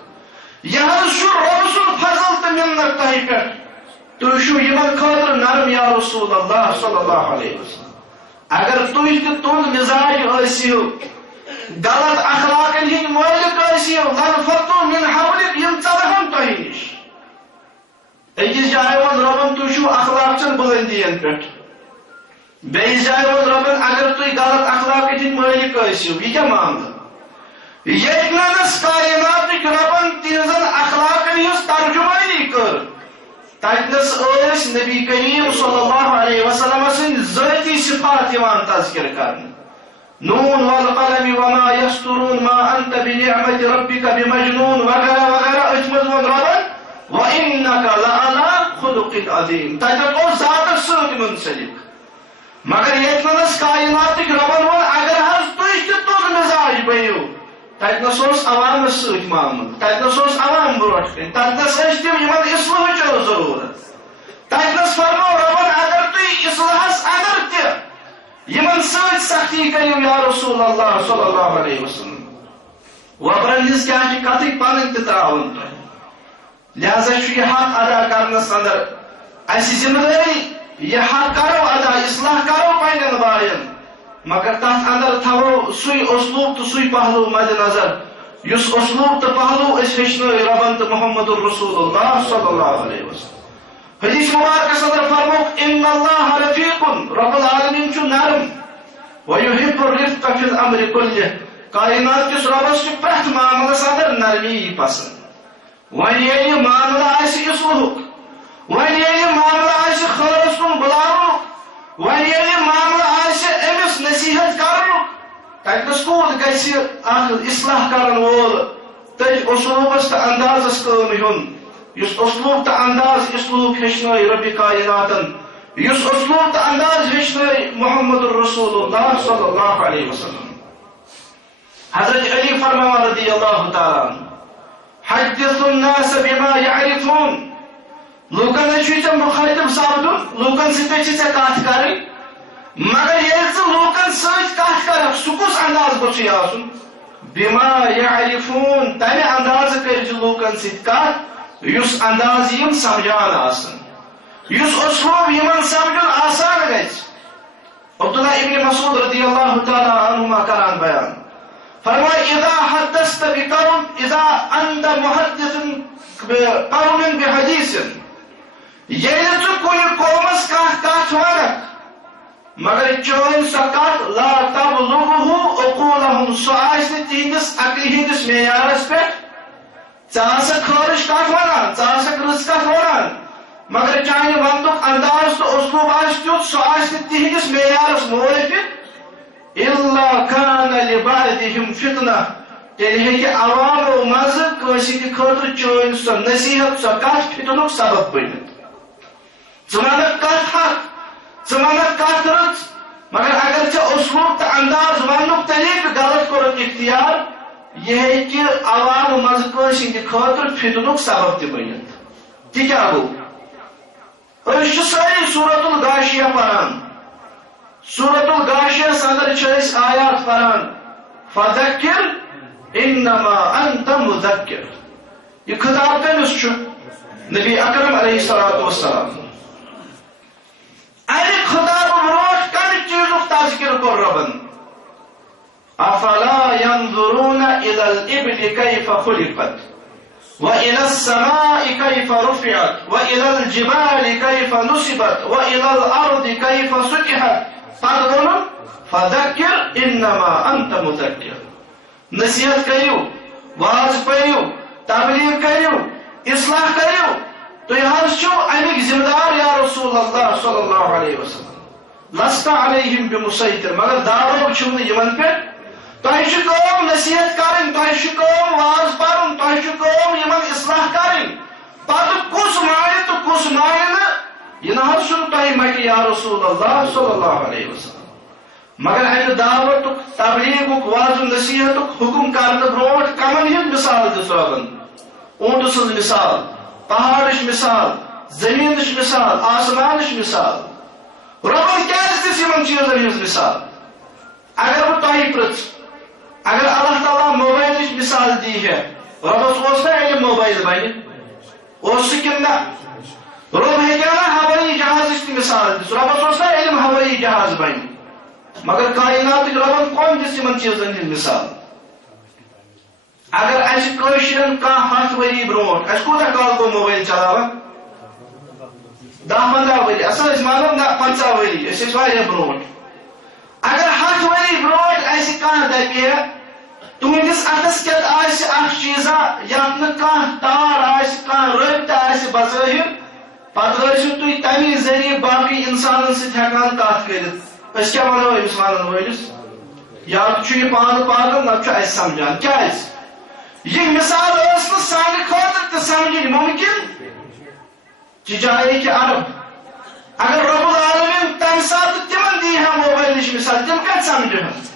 یہ چھو رب سن فضل تو منت تہ پہ تو چھو یمن خاطر نرم یا رسول اللہ صلی اللہ علیہ وسلم اگر تھی تند مزاج ٲسِو غلط اخلاقن ہند مالک ٲسِو لنفضوا من حولك یم ژلہن تۄہہِ نش أکِس جایہِ ووٚن رۄبن تُہۍ چھِو اخلاق چن بلندین پٮ۪ٹھ بیٚیِس جایہِ ووٚن رۄبن اگر تُہۍ غلط اخلاقن ہٕنٛدۍ مٲلِک ٲسِو یہِ کیٛاہ معاملہٕ ییٚتنس کائناتٕکۍ رۄبن تِہنٛزن اخلاقن ہٕنٛز ترجمٲنی کٔر تتنس ٲسۍ نبی کریم صلی اللہ علیہ وسلم سٕنٛدۍ ذٲتی صفات یِوان تذکر کرنہٕ نون والقلم وما يسطرون ما انت بنعمت ربك بمجنون وغیرہ وغیرہ اتھ منٛز ووٚن رۄبن وانك لعلى خلق عظیم تتھ اوس ذاتس سۭتۍ منسلک مگر ییٚتنس کائناتٕکۍ رۄبن ووٚن اگر حظ تُہۍ تہِ تُل مزاج بٔنِو تتنس اوس عوامس ست معامل تتنس اوس عوام بروٹ کن تتنس تم یمن اصلاحچ ضرورت تتنس فرمو ربن اگر تھی اصلاحس اندر تہ یمن ست سختی کریو یا رسول اللہ صلی اللہ علیہ وسلم وبرن ہز کیا کتک پن تہ تراون تہ لہذا یہ حق ادا کرنس اندر اس ذمہ داری یہ حق کرو ادا اصلاح کرو پنن بائن مگر تر اندر تھو سی اسلوب تو سی پہلو مد نظر اس اسلوب تو پہلو اس ہچن ربن تو محمد الرسول اللہ صلی اللہ علیہ وسلم حدیث مبارک اندر فرموک ان اللہ رفیق رب العالمین چھ نرم ویحب الرفق فی الامر کلہ کائنات کس ربس چھ پرت معاملس اندر نرمی پسند ون یہ معاملہ اصلحک ون یہ معاملہ خیرس کن بلاونک ون یہ معاملہ امس نصیحت کرن تتنس کود گژھِ اکھ اصلاح کرن وول تٔتھۍ اسلوبس تہٕ اندازس کٲم ہیوٚن یُس اسلوب تہٕ انداز اسلوب ہیٚچھنٲے ربِ کائناتن یُس اسلوب تہٕ انداز ہیٚچھنٲے محمد الرسول اللہ صلی اللہ علیہ وسلم حضرت علی فرماوان رضی اللہ تعالیٰ عنہ حدث الناس بما يعرفون لوکن ژےٚ مخاطب سپدُن لوکن سۭتۍ چھِ ژےٚ کتھ کرٕنۍ مگر ییٚلہِ ژٕ لوکن سۭتۍ کتھ کرکھ سُہ کُس انداز گوٚژھُے آسُن بما يعرفون تمہِ اندازٕ کٔرۍ زِ لوکن سۭتۍ کتھ یُس انداز یِم سمجھان آسن یُس اسلوب یِمن سمجھُن آسان گژھِ عبداللہ ابن مسعود رضی اللہ تعالیٰ عنہما کران بیان فرمائے اذا حدثت بقوم اذا انت محدث قوم بحدیث ییٚلہِ ژٕ کُنہِ قومس کانٛہہ کتھ ونکھ مگر چٲنۍ سۄ کتھ لا تبلغه عقولهم سۄ آسہِ نہٕ تِہنٛدِس عقلہِ ہٕنٛدِس معیارس پٮ۪ٹھ ژٕ آسکھ خٲرش کتھ ونان ژٕ آسکھ رٕژ کتھ ونان مگر چانہِ وننُک انداز تہٕ اسلوب آسہِ تیُتھ سُہ آسہِ نہٕ تِہنٛدِس معیارس موافق الا كان لبعضهم فتنہ تیٚلہِ ہیٚکہِ عوامو منٛزٕ کٲنٛسہِ ہٕنٛدِ خٲطرٕ چٲنۍ سۄ نصیحت سۄ کتھ فتنُک سبب بٔنِتھ ژٕ ونکھ کتھ حق ژٕ ونکھ کتھ رٕژ مگر اگر ژےٚ اسلوب تہٕ انداز وننُک طریقہٕ غلط کوٚرُکھ اختیار یہ ہیٚکہِ عوامو منٛزٕ کٲنٛسہِ ہٕنٛدِ خٲطرٕ فتنُک سبب تہِ بٔنِتھ تہِ کیٛاہ گوٚو أسۍ چھِ سٲری سورۃ الغاشیہ پران سورۃ الغاشیہ اندر چھِ أسۍ آیات پران فذکر انما انت مذکر یہ خطاب کٔمِس چھُ نبی اکرم علیہ الصلوۃ والسلام امہِ خطابہٕ برونٛٹھ کمہِ چیٖزُک تذکر کوٚر رۄبن افلا ينظرون الى الابل كيف خلقت والى السماء كيف رفعت والى الجبال كيف نصبت والى الارض كيف سطحت فضل فذکر انما انت مذکر نصیحت کریو واز پریو تبلیغ کریو اصلاح کریو تُہۍ حظ چھِو امیِکۍ ذمہ دار یا رسول اللہ صلی اللہ علیہ وسلم لست علیہم بمسیطر مگر دعوت چھُو نہٕ یِمن پٮ۪ٹھ تۄہہِ چھِ کٲم نصیحت کرٕنۍ تۄہہِ چھِ کٲم واز پرُن تۄہہِ چھِ کٲم یِمن اصلاح کرٕنۍ پتہٕ کُس مانہِ تہٕ کُس مانہِ نہٕ یہ نہ حظ چھُنہٕ تۄہہِ مٹہِ یا رسول اللہ صلی اللہ علیہ وسلم مگر امہِ دعوتُک تبلیغُک واض نصیحتُک حکم کرنہٕ برونٛٹھ کمن ہٕنٛز مثال دِژ رۄبن اونٹہٕ سٕنٛز مثال پہاڑٕچ مثال زمیٖنٕچ مثال آسمانٕچ مثال رۄبن کیٛازِ دِژ یِمن چیٖزن ہٕنٛز مثال اگر بہٕ تۄہہِ پرٕژھٕ اگر اللہ تعالیٰ موبایلٕچ مثال دی ہے رۄبس اوس نا علم موبایل بنہِ اوس سُہ کِنہٕ نہ رۄب ہیٚکہِ نا ہوٲیی جہازٕچ تہِ مثال دِتھ رۄبس اوس نا علم ہوٲیی جہاز بنہِ مگر کائناتٕکۍ رۄبن کۄن دِژ یِمن چیٖزن ہٕنٛز مثال اگر اسہِ کٲشرٮ۪ن کانٛہہ 100 ؤری برونٛٹھ اسہِ کوٗتاہ کال گوٚو موبایل چلاوان 10-15 ؤری اصل أسۍ مانو نہ 50 ؤری أسۍ ٲسۍ واریاہ برونٛٹھ اگر 100 ؤری برونٛٹھ اسہِ کانٛہہ دپہِ ہے تُہنٛدِس اتھس کٮ۪تھ آسہِ اکھ چیٖزا یتھ نہٕ کانٛہہ تار آسہِ کانٛہہ رٲبطہٕ آسہِ بظٲہر پتہٕ ٲسِو تُہۍ تمی ذٔریعہٕ باقٕے انسانن سۭتۍ ہٮ۪کان کتھ کٔرِتھ أسۍ کیٛاہ ونو أمِس ونن وٲلِس یا چھُ یہِ پانہٕ پاگل نتہٕ چھُ اسہِ سمجھان کیٛازِ یہ مثال ٲس نہٕ سانہِ خٲطرٕ تہِ سمجھٕنۍ ممکن چہِ جایہِ کہِ عرب اگر رب العالمین تمہِ ساتہٕ تِمن دی ہا موبایلٕچ مثال تِم کتہِ سمجھہن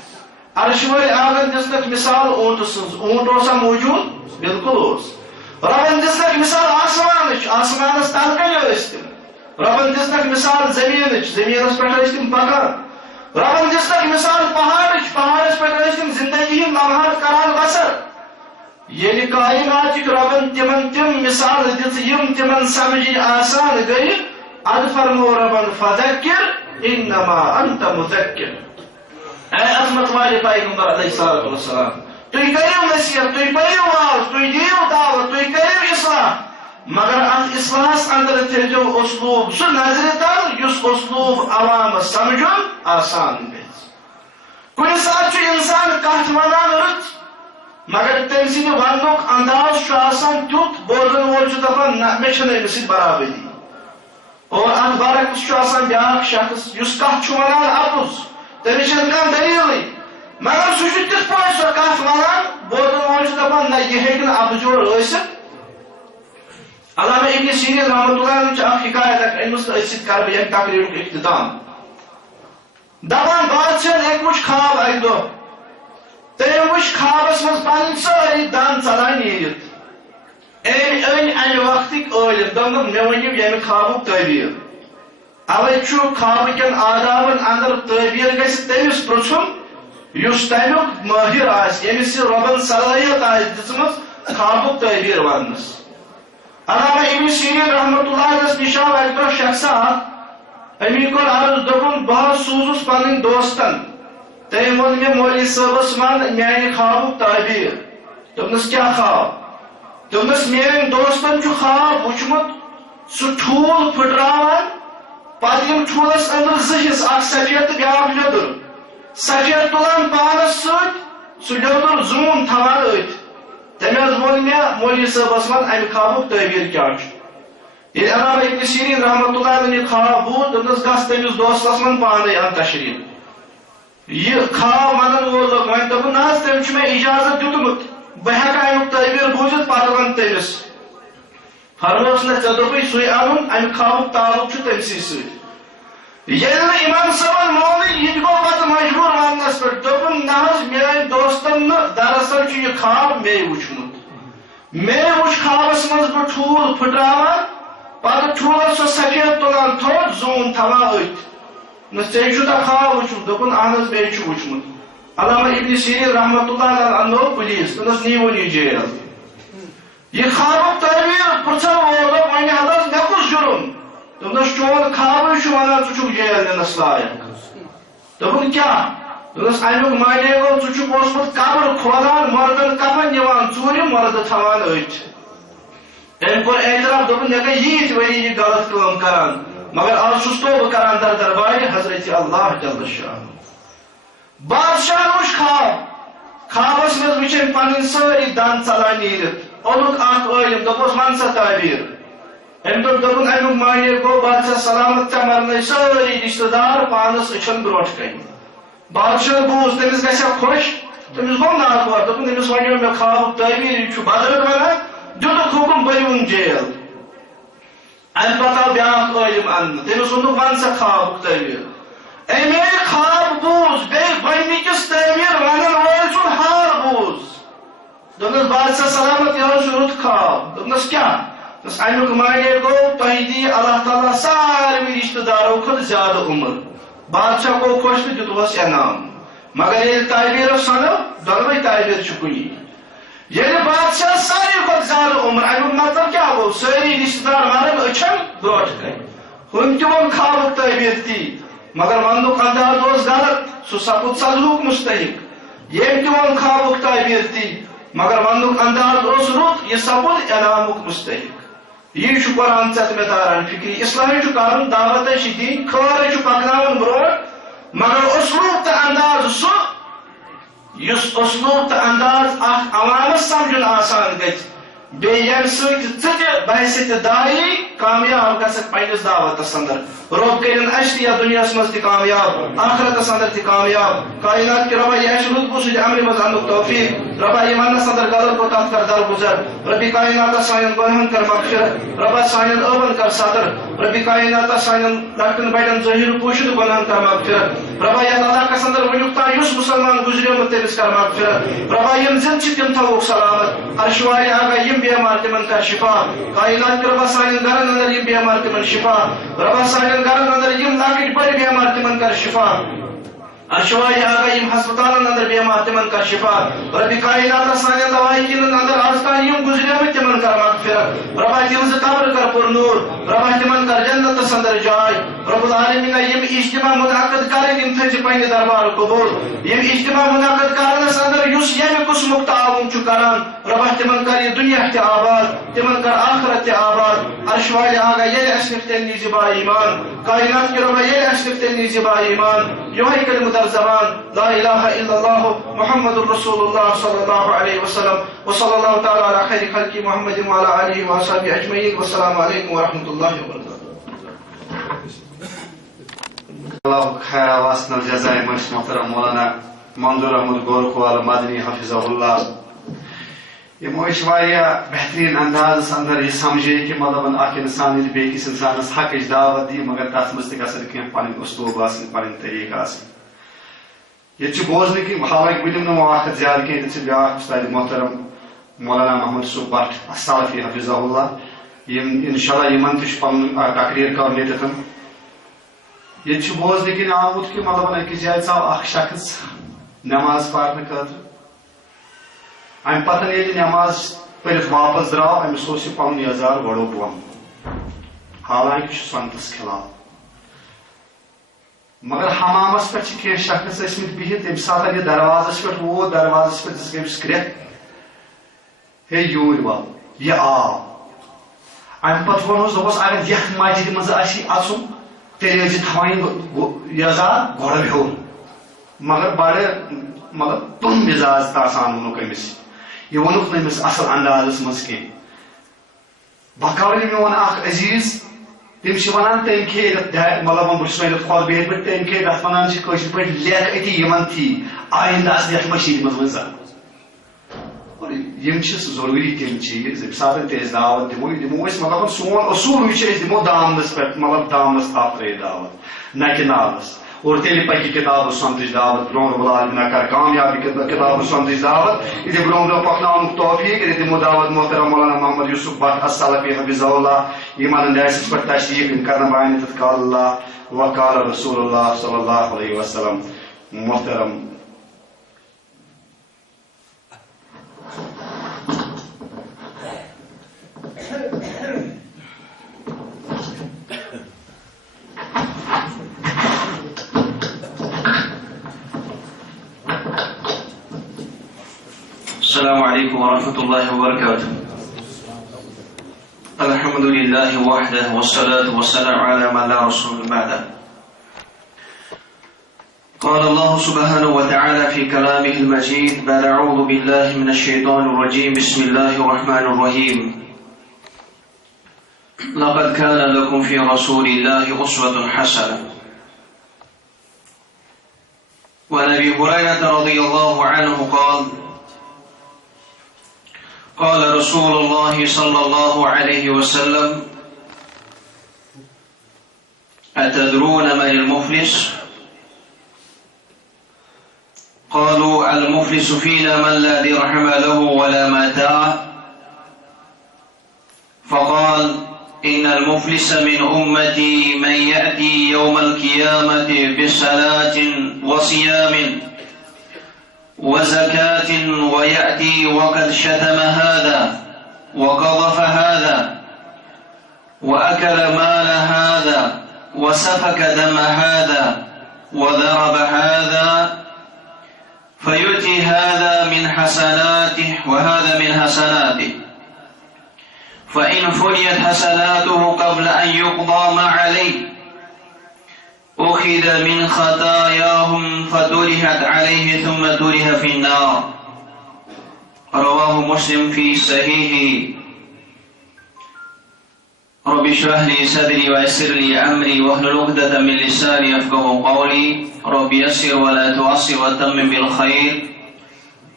عرش ول آگن دسنک مثال اونٹ سنز. اونٹ اوسا موجود بالکل اوس. ربن دسنک مثال آسمانچ. آسمانس تل کن ٲسۍ تِم. ربن دسنک مثال زمینچ. زمینس پٮ۪ٹھ ٲسۍ تِم پکان. ربن دسنک مثال پہاڑچ. پہاڑس پٮ۪ٹھ ٲسۍ تِم زندگی ہٕنٛدۍ لمحات کران بسر. ییٚلہِ کائناتٕکۍ ربن تِمن تِم مثال دِژ یِم تِمن سمجھٕنۍ آسان گٔیہِ اد فرمو ربن فذکر انما انت مذکر. اے عظمت والے پیغمبر علیہ الصلوۃ والسلام, تُہۍ کٔرِو نصیحت, تُہۍ پٔرِو واز, تُہۍ دِیِو دعوت, تُہۍ کٔرِو اصلاح, مگر اتھ اصلاحس اندر تھٲیزیو اسلوب سُہ نظرِ تل یُس اسلوب عوامس سمجھُن آسان گژھِ. کُنہِ ساتہٕ چھُ انسان کتھ ونان رٕژ مگر تٔمۍ سٕنٛدِ وننُک انداز چھُ آسان تیُتھ بوزن وول چھُ دپان نہ مےٚ چھنہٕ أمِس سۭتۍ برابری. اور اتھ برعکس چھُ آسان بیاکھ شخص یُس کتھ چھُ ونان اپُز, تٔمِس چھنہٕ کانٛہہ دلیٖلٕے مگر سُہ چھُ تِتھ پٲٹھۍ سۄ کتھ ونان بوزن وول چھُ دپان نہ یہِ ہیٚکہِ نہٕ اپزیور ٲسِتھ. علامہ ابن سیرین رحمۃ اللہ علیہ چھِ اکھ حکایت اکھ أنمٕژ تہٕ أتھۍ سۭتۍ کرٕ بہٕ ییٚمہِ تقریٖرُک اختتام. دپان بادشاہن أکۍ وٕچھ خواب اکہِ دۄہ. تٔمۍ وٕچھ خوابس منٛز پنٕنۍ سٲری دند ژلان نیٖرِتھ. أمۍ أنۍ امہِ وقتٕکۍ عٲلِم, دوٚپُکھ مےٚ ؤنِو ییٚمہِ خوابُک تعبیٖر. اوے چھُ خوابہٕ کٮ۪ن آدابن اندر تعبیٖر گژھِ تٔمِس پرٛژھُن یُس تمیُک مٲہِر آسہِ, ییٚمِس یہِ رۄبن صلٲحیت آسہِ دِژمٕژ خوابُک تعبیٖر وننس. علامہ ابن سیرین رحمۃ اللہ علیہ نِش آو اکہِ دۄہ شخصا اکھ. أمی کوٚر عرض, دوٚپُن بہٕ حظ سوٗزُس پنٕنۍ دوستن, تٔمۍ ووٚن مےٚ مولوی صٲبس ون میانہِ خوابُک تعبیٖر. دوٚپنس کیٛاہ خواب؟ دوٚپنس میٲنۍ دوستن چھُ خواب وٕچھمُت سُہ ٹھوٗل پھٕٹراوان, پتہٕ یِم ٹھوٗلس أنٛدرٕ زٕ حِصہٕ, اکھ سفید تہٕ بیاکھ لیٚدُر. سفید تُلان پانس سۭتۍ, سُہ لیٚدُر زوٗن تھاوان أتھۍ. تٔمۍ حظ ووٚن مےٚ مولوی صٲبس ون امہِ خوابُک تعبیٖر کیٛاہ چھُ. ییٚلہِ علامہ ابن سیرین رحمۃ اللہ علیہ یہِ خواب بوٗز دوٚپنس گژھ تٔمِس دوستس ون پانے ان تشریٖف. یہِ خواب ونن وول لوٚگ وۄنۍ دوٚپُن نہ حظ تٔمۍ چھُ مےٚ اجازت دیُتمُت, بہٕ ہٮ۪کہٕ امیُک تعبیٖر بوٗزِتھ پتہٕ ون تٔمِس. فرموس نہ ژےٚ دوٚپُے سُے انُن, امہِ خوابُک تعلق چھُ تٔمسٕے سۭتۍ. ییٚلہِ نہٕ اِمام صٲبن مونُے یہِ تہِ گوٚو پتہٕ مجبوٗر وننس پٮ۪ٹھ. دوٚپُن نہ حظ میٲنۍ دوستن نہٕ دراصل چھُ یہِ خواب مے وٕچھمُت. مے وٕچھ خوابس منٛز بہٕ ٹھوٗل پھٕٹراوان, پتہٕ ٹھوٗلس سۄ سفید تُلان تھوٚد زوٗن تھاوان أتھۍ. نہ ژےٚ چھُتھا خواب وٕچھمُت؟ دوٚپُن اہن حظ مے چھُ وٕچھمُت. علامہ ابن سیرین رحمۃ اللہ علیہ اننو پُلیٖس, دوٚپنس نیٖوُن یہِ جیل. یہِ خوابُک تعبیٖر پرٛژھن وول دوٚپ وۄنۍ حضرت مےٚ کُس جُرم؟ دوٚپنس چون خوابٕے چھُ ونان ژٕ چھُکھ جیل نِنس لایق. دوٚپُن کیٛاہ؟ دوٚپنس امیُک معنے گوٚو ژٕ چھُکھ اوسمُت قبر کھولان, مردن کفن نِوان ژوٗرِ, مردٕ تھاوان أتھۍ. أمۍ کوٚر اعتراف, دوٚپُن مےٚ گٔے ییٖتۍ ؤری یہِ غلط کٲم کران مگر آز چھُس توبہٕ کران در دربارِ حضرت اللہ جل شانہ. بادشاہن وٕچھ خواب, خوابس منٛز وٕچھن پنٕنۍ سٲری دند ژلان نیٖرِتھ. اوٚنُکھ اکھ عٲلِم, دوٚپُس ون سا تعبیٖر. أمۍ دوٚپُن امیُک معنے گوٚو بادشاہ سلامت ژےٚ مرنٲے سٲری رشتہٕ دار پانس أچھن برونٛٹھ کنہِ. بادشاہ بوٗز, تٔمِس گژھِ ہا خۄش, تٔمِس گوٚو ناخوش. دوٚپُن أمِس ونیو مےٚ خوابُک تعبیٖر, یہِ چھُ بدرٕ ونان, دِتُکھ حُکُم بٔرۍوُن جیل. امہِ پتہٕ آو بیاکھ عٲلِم اننہٕ, تٔمِس ووٚنُکھ ون سا خوابُک تعبیٖر. أمۍ ییٚلہِ خواب بوٗز بیٚیہِ گۄڈنِکِس تعبیٖر ونن وٲلۍ سُنٛد حال بوٗز. دوٚپنس بادشاہ سلامت یہِ حظ چھُ رُت خواب. دوٚپنس کیٛاہ؟ دوٚپنس امیُک معنے گوٚو تۄہہِ دِیہِ اللہ تعالیٰ ساروٕے رشتہٕ دارو کھۄتہٕ زیادٕ عمر. بادشاہ گوٚو خۄش تہٕ دِتُہس انعام. مگر ییٚلہِ تعبیٖرس سنو دۄنوے تعبیٖر چھِ کُنی. ییٚلہِ بادشاہ ساروٕے کھۄتہٕ زیادٕ عمر, امیُک مطلب کیٛاہ گوٚو؟ سٲری رشتہٕ دار مرن أچھن برونٛٹھ کنہِ. ہُمۍ تہِ ووٚن خوابُک تعبیٖر تی مگر وننُک انداز اوس غلط, سُہ سپُد سزہُک مستحق. ییٚمۍ تہِ ووٚن خوابُک تعبیٖر تی مگر وننُک انداز اوس رُت, یہِ سپُد انعامُک مستحق. یی چھُ قرآن ژےٚ مےٚ تاران فِکرِ. اِسلامے چھُ کرُن, دعوتے چھِ دِنۍ, خٲرے چھُ پکناوُن برونٛٹھ, مگر اسلوٗب تہٕ انداز سُہ یُس اسلوٗب تہٕ انداز اکھ عوامس سمجھُن آسان گژھِ, بیٚیہِ ییٚمہِ سۭتۍ ژٕ تہِ باسہِ تہِ دایی کامیاب گژھکھ پننس دعوتس اندر رب کرن اس تہ دنیا مز تہ کامیاب آخرتس اندر تہ کامیاب کائنات کے ربا یہ رود کو سج امر مز ان توفیق ربا یہ منس اندر غلط کو تات کر درگزر ربی کائنات سانن گناہن کر مغفرت ربا سانن ابن کر صدر ربی کائنات سانن لڑکن بڑن ظاہر پوشید گناہن کر مغفرت ربا یہ علاقہ اندر ونیک تا یس مسلمان گزریومت تمس کر مغفرت ربا یم زند چھ تم تھوک سلامت ارشواری آگا یم بیمار تمن کر شفا کائنات کے ربا سانن گرن اندر یم بیمار تمن شفا ربا سانن گرن اندر یم لاکٹ بڑ بیمار تمن کر شفا ارشواری آگا یم ہسپتالن اندر بیمار تمن کر شفا ربی کائنات سانن دوائی کن اندر آزکان یم گزریومت تمن کر مغفرت ربا تمز قبر کر پر نور ربا تمن کر جنت اندر جائے رب العالمین یم اجتماع منعقد کریں یم تھز پنہ دربار قبول یم اجتماع منعقد کرنس اندر یس یمہ قسمک تعاون چھ کران ربا تمن کر یہ دنیا تہ آباد تمن کر آخرت تہ آباد ارشواری آگا یل اس نفتنی زبا ایمان کائنات کے ربا یل اس نفتنی زبا ایمان یہ کلمہ در زبان لا الہ الا اللہ محمد رسول اللہ صلی اللہ علیہ وسلم وصلی اللہ تعالی علی خیر خلق محمد وعلی آلہ وصحبہ اجمعین والسلام علیکم ورحمۃ اللہ وبرکاتہ. اللہ خیر واسن الجزائے مش محترم مولانا منظور احمد گورکھوال مدنی حفظہ اللہ یمو بہترین انداز اندر یہ سمجھے کہ مطلب اخ انسان یل بیکس انسانس حقچ دعوت دی مگر تر مز تھن کی پن اسلوب آن پن طریقہ آن یہ بوزن کہ حالانکہ بہ دم وقت زیادہ کی بیاا استاد محترم مولانا محمد یوسف بٹ السلفی حفظہ اللہ انشاء اللہ یمن تہ پن تقریر کر یتن یہ بوزن کن آمت کہ مطلب اکس جائے ثاو اخ شخص نماز پڑھنے خاطر ام پتہ یل نماز پڑھ واپس درو امس اوس یہ پن یزار گڑو بون حالانکہ سنتس خلاف مگر حمامس پہ کی شخص ٲسمٕتۍ بِہِتھ تمہِ ساتہٕ یہ دروازس پہ ووت دروازس پہ دِژ أمِس کرٛٮ۪کھ ہے یوٗرۍ ول یہ آو ام پتہٕ ووٚنُس دوٚپُس اگر یتھ مسجد منٛز آسی اژُن تیٚلہِ ٲسۍ تھاوٕنۍ یزار گۄڈٕ ہیوٚر مگر بڑٕ مطلب تُن مِزاز تاسان ووٚنُکھ أمِس یہ ووٚنُکھ نہٕ أمِس اصل اندازس منٛز کینٛہہ بقول میون اکھ عزیز تم ونان تم کھے مطلب بہت ونت خود بہت پہ تم کھے تک ونان پہ لیکھ اتھی یمن تھی آئندہ یتھ مشید مز ضروری تم چیز یم سات دعوت دمو مطلب سون اصول یہ دمو دامنس پہ مطلب دامنس تھپ تر دعوت نہ کہ نالس اور تیل پکہ کتاب سمجھ دعوت برو رب نہ کر کامیابی کتاب سمجھ دعوت یہ برو برو پکنان توفیق یہ دمو دعوت محترم مولانا محمد یوسف بٹ السلفی حفظہ اللہ ایمان انداز پر تشریف کرنا بائن قال اللہ وقال رسول اللہ صلی اللہ علیہ وسلم. محترم السلام علیکم ورحمۃ اللہ وبرکاتہ. الحمد للہ وحدہ والصلاة والسلام علی من لا رسول بعدہ. قال الله سبحانه وتعالى في كلامه المجيد بعد أعوذ بالله من الشيطان الرجيم بسم الله الرحمن الرحيم. لقد كان لكم في رسول الله أسوة حسنة. وعن أبي هريرة رضي الله عنه قال قال رسول الله صلى الله عليه وسلم أتدرون من المفلس؟ قالوا المفلس فينا من لا درهم له ولا متاع. فقال إن المفلس من أمتي من يأتي يوم القيامة بصلاة وصيام وزكاة ويأتي وقد شتم هذا وقذف هذا وأكل مال هذا وسفك دم هذا وضرب هذا فيؤتي هذا من حسناته وهذا من حسناته فإن فنيت حسناته قبل أن يقضى ما عليه أخذ من خطاياهم فدرهت عليه ثم درها في النار. رواه مسلم في صحيحه. رب اشرح لي صدري ويسر لي أمري واحلل عقدة من لساني يفقهوا قولي رب يسر ولا تعسر وتمم بالخير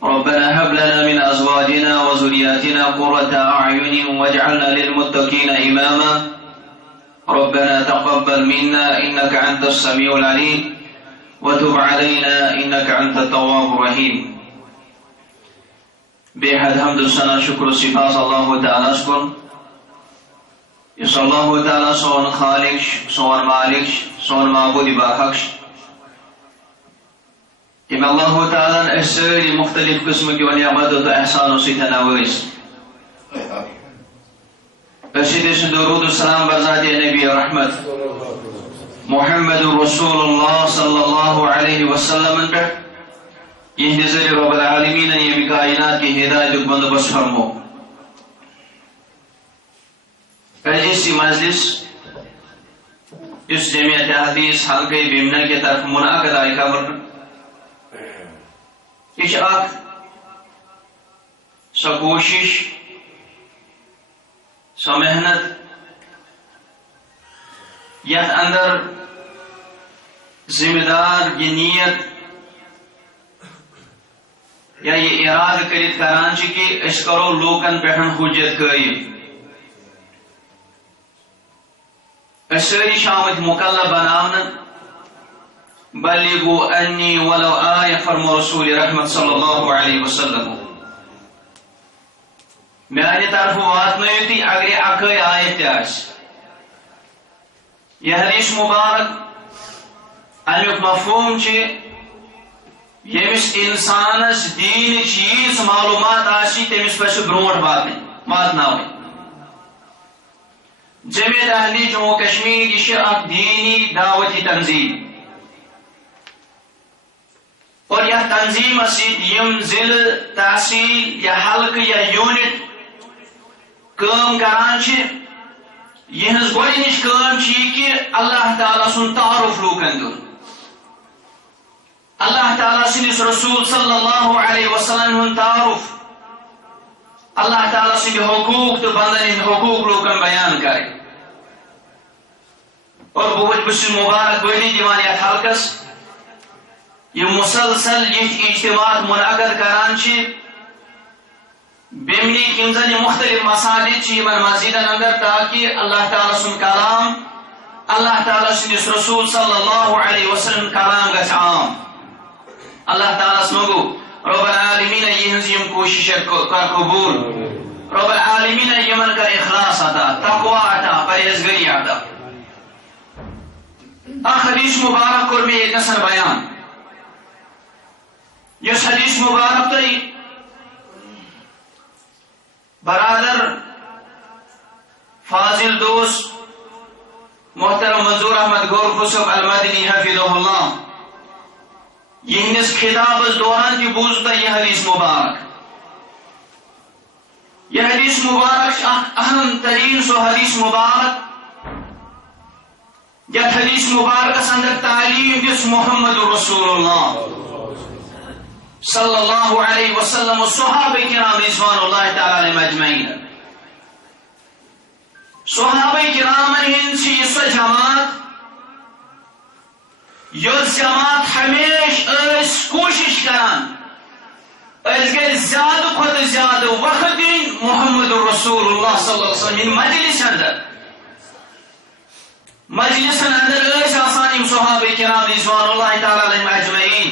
ربنا هب لنا من أزواجنا وذرياتنا قرة أعين واجعلنا للمتقين إماما ربنا تقبل منا إنك أنت السميع العليم وتب علينا إنك أنت التواب الرحيم. بے حد حمد و ثنا شکر و صفات اللہ تعالیٰ کن یس اللہ تعالیٰ سون خالق سون مالک سون معبود باحق یم اللہ تعالیٰ ساری مختلف قسم کی نعمت و احسان سۭتۍ نوٲزۍ أسۍ درود السلام بذات نبی رحمت محمد رسول اللہ صلی اللہ علیہ وسلم پہ یہ ذریعہ رب العالمین یم کائنات کی ہدایت بندوبست فرمو. پہلی مجلس اس جمعیت حدیث حلقہ بیمنا کی طرف منعقد آئی خبر یہ سو کوشش سو محنت یتھ اندر ذمہ دار یہ نیت یا یہ ارادہ کرت کران کہ اس کرو لوکن پہ حجت قائم ساری شامت مکلف بناونا بلغوا انی ولو آیہ فرمو رسول رحمت صلی اللہ علیہ وسلم میانہ طرف واتنٲیِو تُہۍ اگرے اکھے آیت تہِ آسہِ. یہ حدیث مبارک امیُک مفہوم چھِ ییٚمِس اِنسانس دین چیز معلومات آسی تٔمِس پزِ برونٛٹھ واتناوٕنۍ. جمعیت اہلی جموں کشمیر یہ اکھ دینی دعوتی تنظیم اور یہ تنظیم یم ضلع تحصیل یا حلقہ یا یونٹ کام کران یہز گۄڈنِچ کام کہ اللہ تعالیٰ سن تعارف لوکن دن اللہ تعالیٰ سندس رسول صلی اللہ علیہ وسلم ہن تعارف اللہ تعالیٰ سند حقوق تو بندن ہند حقوق لوکن بیان کرے. اور بہت مبارک بڑی دیوان یتھ حلقس یہ مسلسل یہ اجتماعات منعقد کران بیمنی یم زن مختلف مساجد یمن مسجدن اندر تاکہ اللہ تعالیٰ سن کلام اللہ تعالیٰ سندس رسول صلی اللہ علیہ وسلم کلام گژھِ عام. اللہ تعالیٰ منگو رب العالمین یہنز یم کوشش کر قبول رب العالمین یمن کر اخلاص عطا تقوی عطا پرہیزگاری عطا. اخ حدیث مبارک کور میں یہ نسر بیان یس حدیث مبارک تھی برادر فاضل دوست محترم منظور احمد گور خصوص المدنی حفظہ اللہ یہنس خطاب دوران کی بوزتا یہ حدیث مبارک. یہ حدیث مبارک اہم ترین سو حدیث مبارک یتھ حدیث مبارکس اندر تعلیم دس محمد رسول اللہ صلی اللہ علیہ وسلم و صحابہ کرام رضوان اللہ تعالی علیہم اجمعین. صحابہ کرام ہند سو جماعت یس جماعت ہمیشہ کوشش کران گھر زیادہ کھت زیادہ وقت دین محمد رسول اللہ صلی اللہ علیہ وسلم مجلس اندر مجلسن اندر آسان صحابہ کرام رضوان اللہ تعالی علیہم اجمعین.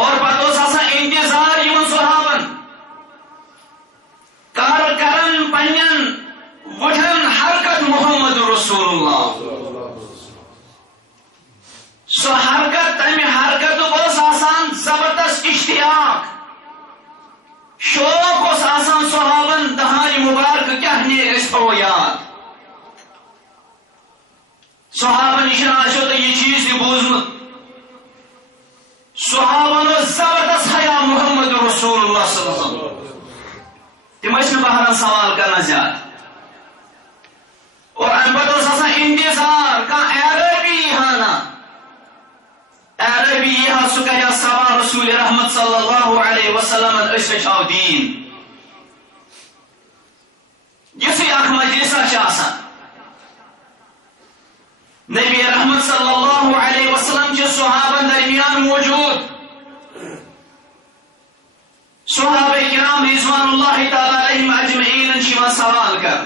اور پتہ انتظار یمن صحابن کرن پنن وٹھن حرکت محمد رسول اللہ سو حرکت تمہ حرکت آسان زبردست اشتیاق شوق آسان صحابن دہان مبارک کیا نیو یاد صحابہ نش آسو تو یہ چیز تہ بوزمت صحابہ زبردست حیا محمد رسول اللہ صلی اللہ علیہ وسلم تم بہرحال سوال کرنا زیادہ اور ام پتہ انتظار عربی ہانا عربی یہ سہ کر سوال رسول رحمت صلی اللہ علیہ وسلم دین یسی اخ مجلسہ چھ آسان نبی رحمت صلی اللہ علیہ وسلم چھ صحابہ درمیان موجود صحابہ کرام رضوان اللہ تعالی علیہم اجمعین چھ سوال کر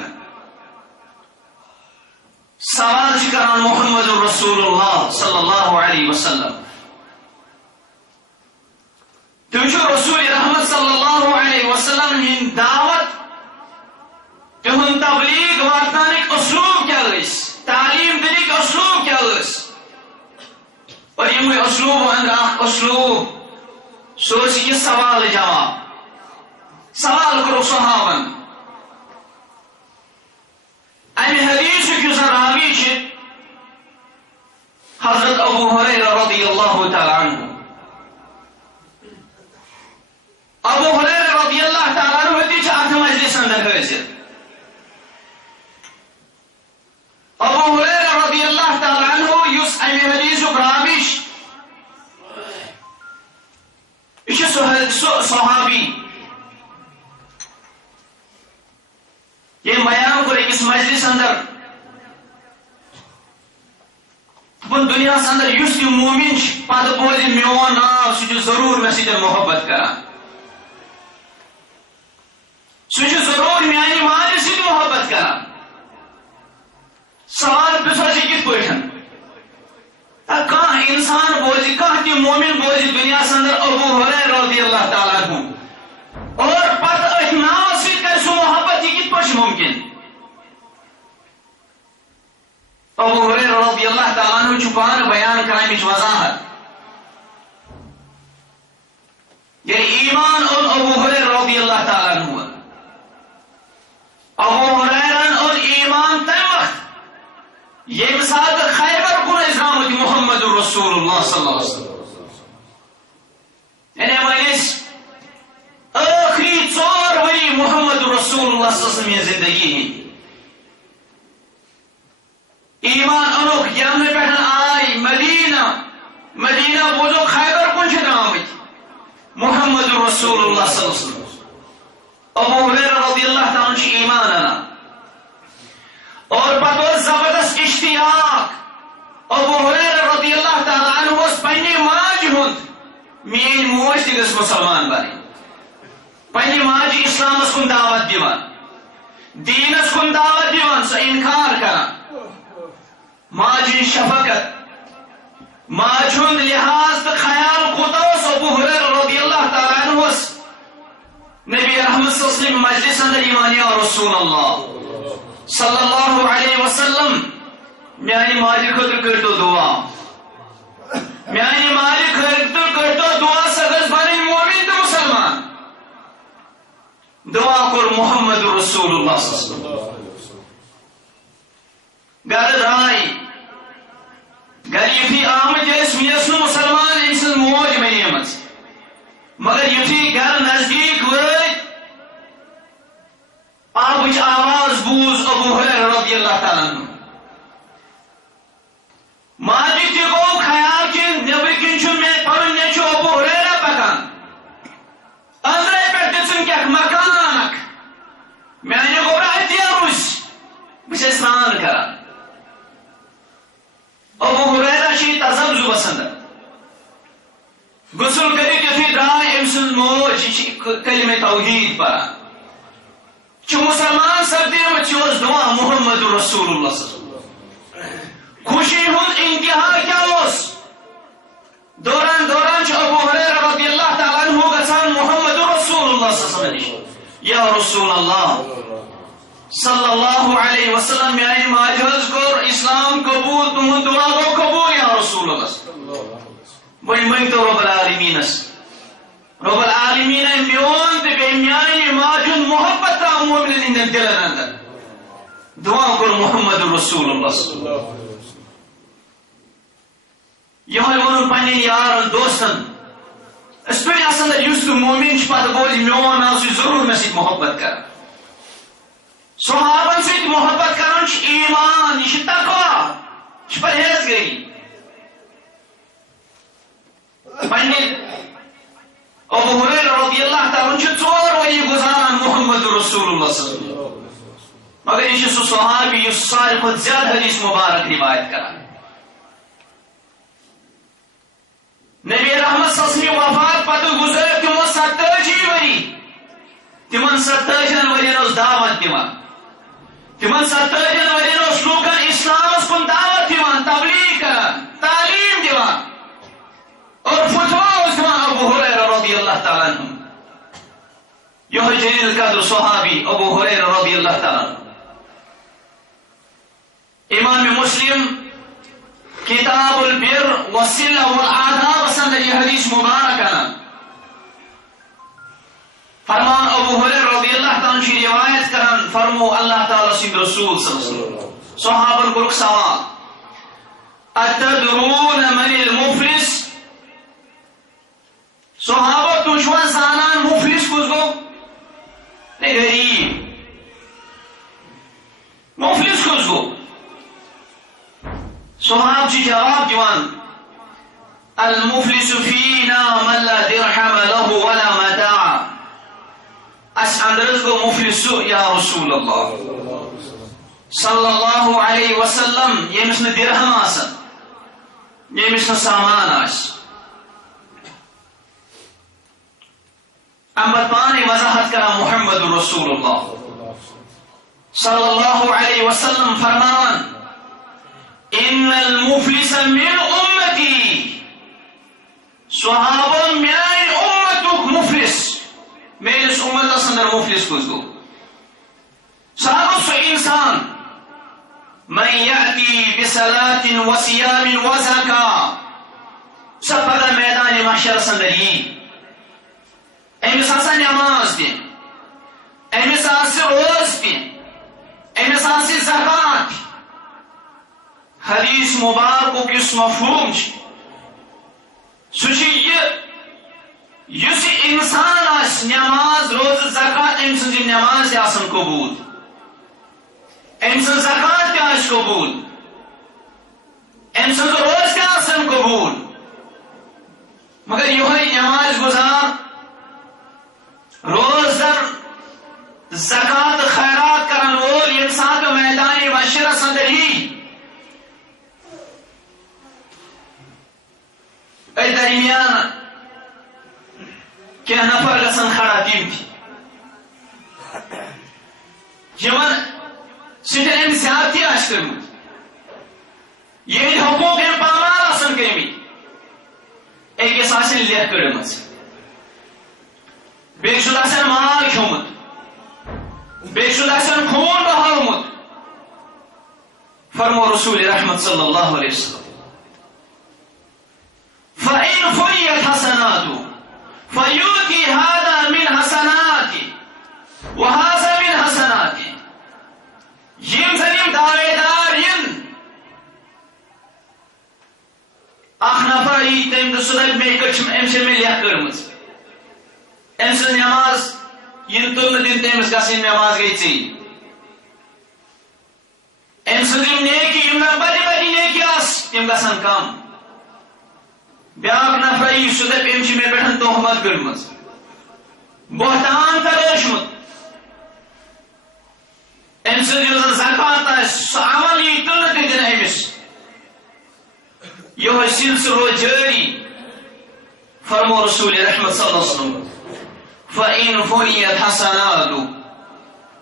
سوال کران محمد رسول اللہ صلی اللہ علیہ وسلم تم رسول رحمت صلی اللہ علیہ وسلم ہند دعوت تہن تبلیغ واتنانک اسلوب کیا تعلیم دنک اسلوب کیا اور یم اسلوب اندر اسلوب سوچ یہ سوال جواب سوال کرو صحابن ام حدیث کس راوی حضرت ابو ہریرہ رضی اللہ تعالی عنہ ابو ہریرہ رضی اللہ تعالی عنہ تہ ات مجلس اندر حاضر ابو ہریرہ رضی اللہ تعالی عنہ یس ام حدیث راوی یہ صحابی یہ بیان کر اس مجلس اندر دنیا اندر اس مومن پتہ بوز میون ناو سہ ضرور مے سۭتۍ محبت کران سہ ضرور میانہ ماجہ سۭتۍ محبت کران سوال پرژھو کت پٲٹھۍ کانٛہہ انسان بوزِ کانٛہہ تہِ مومن بوزِ دنیا اندر ابو ہریرہ رضی اللہ تعالیٰ عنہ اور پتہ اتھ ناو سۭتۍ کر سہ محبت یہ کت پٲٹھۍ ممکن ابو ہریرہ رضی اللہ تعالیٰ عنہ چھ پان بیان کران امچ وضاحت یعنی ایمان اور ابو ہریرہ رضی اللہ تعالیٰ عنہ ابو ہریرہ اور ایمان تم وقت یہ مثال خیبر کن اسلامت محمد رسول اللہ صلی اللہ علیہ وسلم یعنی ونس آخری 4 ؤری محمد رسول اللہ صلی اللہ علیہ وسلم زندگی ہند ایمان انوک یمن پہ آئی مدینہ بوزو خیبر کن آمت محمد رسول اللہ صلی اللہ علیہ وسلم ابو ہریرہ رضی اللہ تعالیٰ عنہ ایمان انا اور پتہ زبردست اشتیاق ابو ہریرہ رضی اللہ تعالیٰ عنہ اس پنہ ماجہ ہند میری موج تہ گژھِ مسلمان بنی پنہ ماجہ اسلامس کن دعوت دیوان دینس کن دعوت دیوان سہ انکار کران ماجہ شفقت ماجہ ہند لحاظ تو خیال کوتاہ ابو ہریرہ رضی اللہ تعالیٰ عنہ نبی رحمت صلی اللہ علیہ وسلم مجلس اندر ایمان یا رسول اللہ صلی اللہ علیہ وسلم میانی ماجہ خاطر کرتو دعا میانی ماجہ خاطر کرتو دعا سگز بنن مومن تو مسلمان دعا کر محمد رسول اللہ صلی اللہ علیہ وسلم گر درائی گر یتھی آمد اس میسن مسلمان انسان موج بنیمت مگر یتھی گر نزدیک وٲتۍ آبٕچ آواز بوز ابو ہریرہ رضی اللہ تعالیٰ عنہ ماجہ تہ گو خیال کہ نیبر کن چھ مے پنن نیچو ابو ہریرہ پکان اندرے پہ دژن کیاہ مکانک میانہ گوبرہ اتیا روز بہ چھس سران کران ابو ہریرہ چھ تذبذبس اندر غسل کرت یتھی درائے ام سن موج کلمہ توحید پران چھ مسلمان سپدیمت چھ دعا محمد رسول اللہ صلی اللہ علیہ وسلم خوشی ہند انتہا کیا دوران دوران چھ ابو ہریرہ رضی اللہ تعالیٰ عنہ گژھان محمد رسول اللہ صلی اللہ علیہ وسلم یا رسول اللہ صلی اللہ علیہ وسلم میانہ ماجہ کور اسلام قبول تہند دعا گو قبول یا رسول اللہ وۄنۍ مٔنگتو رب العالمینس رب العالمین میون تو بے میانہ ماجہ محبت تراو مومنن ہندین دلن اندر دعا کر محمد رسول اللہ صلی اللہ علیہ وسلم یہ ون پنن یارن دوستن اس پہ اندر اس مومن پتہ بوز میون ناو سہ ضرور مے سۭتۍ محبت کر صحابن سۭتۍ محبت کران چھ ایمان یہ تقویٰ یہ پرہیزگاری پنہ ابو ہریرہ رضی اللہ تعالیٰ عنہ 4 ؤری گزاران محمد رسول اللہ صلی اللہ علیہ وسلم مگر یہ سہ صحابی اس سارے کھت زیادہ حدیث مبارک روایت کران. نبی رحمت صلی اللہ علیہ وسلم وفات پتہ گزر تمو 87 وری. تمن 87 ورین اس دعوت دیوان. تمن 87 ورین اس لوکن اسلام کن دعوت دیوان، تبلیغ کران، تعلیم دیوان اور فتوا اس دیوان ابو ہریرہ رضی اللہ تعالی عنہ. یہ جلیل القدر صحابی ابو ہریرہ رضی اللہ تعالی عنہ. امام مسلم کتاب البر والصلہ والآداب اندر یہ حدیث مبارک ہے. فرمان ابو ہریرہ رضی اللہ تعالی عنہ روایت کران فرمو اللہ تعالی سند رسول صلی اللہ علیہ وسلم صحابہ کو سوال اتدرون من المفلس؟ صحابہ تو چھو زانان مفلس کس گو؟ غریب. مفلس کس گو؟ صحاب جی جواب دیوان المفلس فینا من لا درحم له ولا متاع. اس اندرز گو مفلس یا رسول اللہ صلی اللہ علیہ وسلم یمس نہ درہم آسن یمس نہ سامان آس. امت پانے وضاحت کرا محمد رسول اللہ صلی اللہ علیہ وسلم فرمان ان المفلس من امتی. صحابہ میان امتک مفلس میرس امت اندر مفلس کس گو؟ صحابہ سو انسان من یأتی بصلاة وصیام وزکاة سب پگہ میدان محشر اندر یہ امس آسا نماز دین، امس آسہ روز دین، امس آسہ زکات. حدیث مبارک کس مفہوم سہ یہ انسان آس نماز روز زکات ام سن نماز تہ آسن قبول، ام سن زکات تہ آس قبول، ام سن روز تہ آسن قبول. مگر یہ نماز گزار روزدر زکات خیرات کرن وول یم سات میدان محشر اندر ہی درمیان کیا نفر گسن کھڑا تم تمن سٹن ام زیادتی آس کرمت یہ حقوق ام پامال آسن کرمت. أکس آسن لیکھ کڑمت بیٚیہِ چھُ آسان مال کھیوٚمُت بیٚیہِ چھُ آسان خوٗن بہومُت. فرمو رسول رحمت صلی اللہ علیہ وسلم فإن فنيت حسناته فيؤتي هذا من حسناته وهذا من حسناته. یم زن یم دعویدار ین اخ نفر یی تم دسن مے کچھ ام سے میں لیکھ کرمز ام سن نماز ین تم دن تمس گسن نماز گئی ژی ام سن نیکی یم بڑی بڑی نیکی آس تم گسن کم. بیاکھ نفر یی سہ دپ ام مے پہ تہمت کرمز بہتان تراشمت ام سن زکات سہ عمل یی تم دن امس یہ سلسلہ روز جاری. فرمو رسول رحمت صلی اللہ علیہ وسلم فإن فنيت حسناته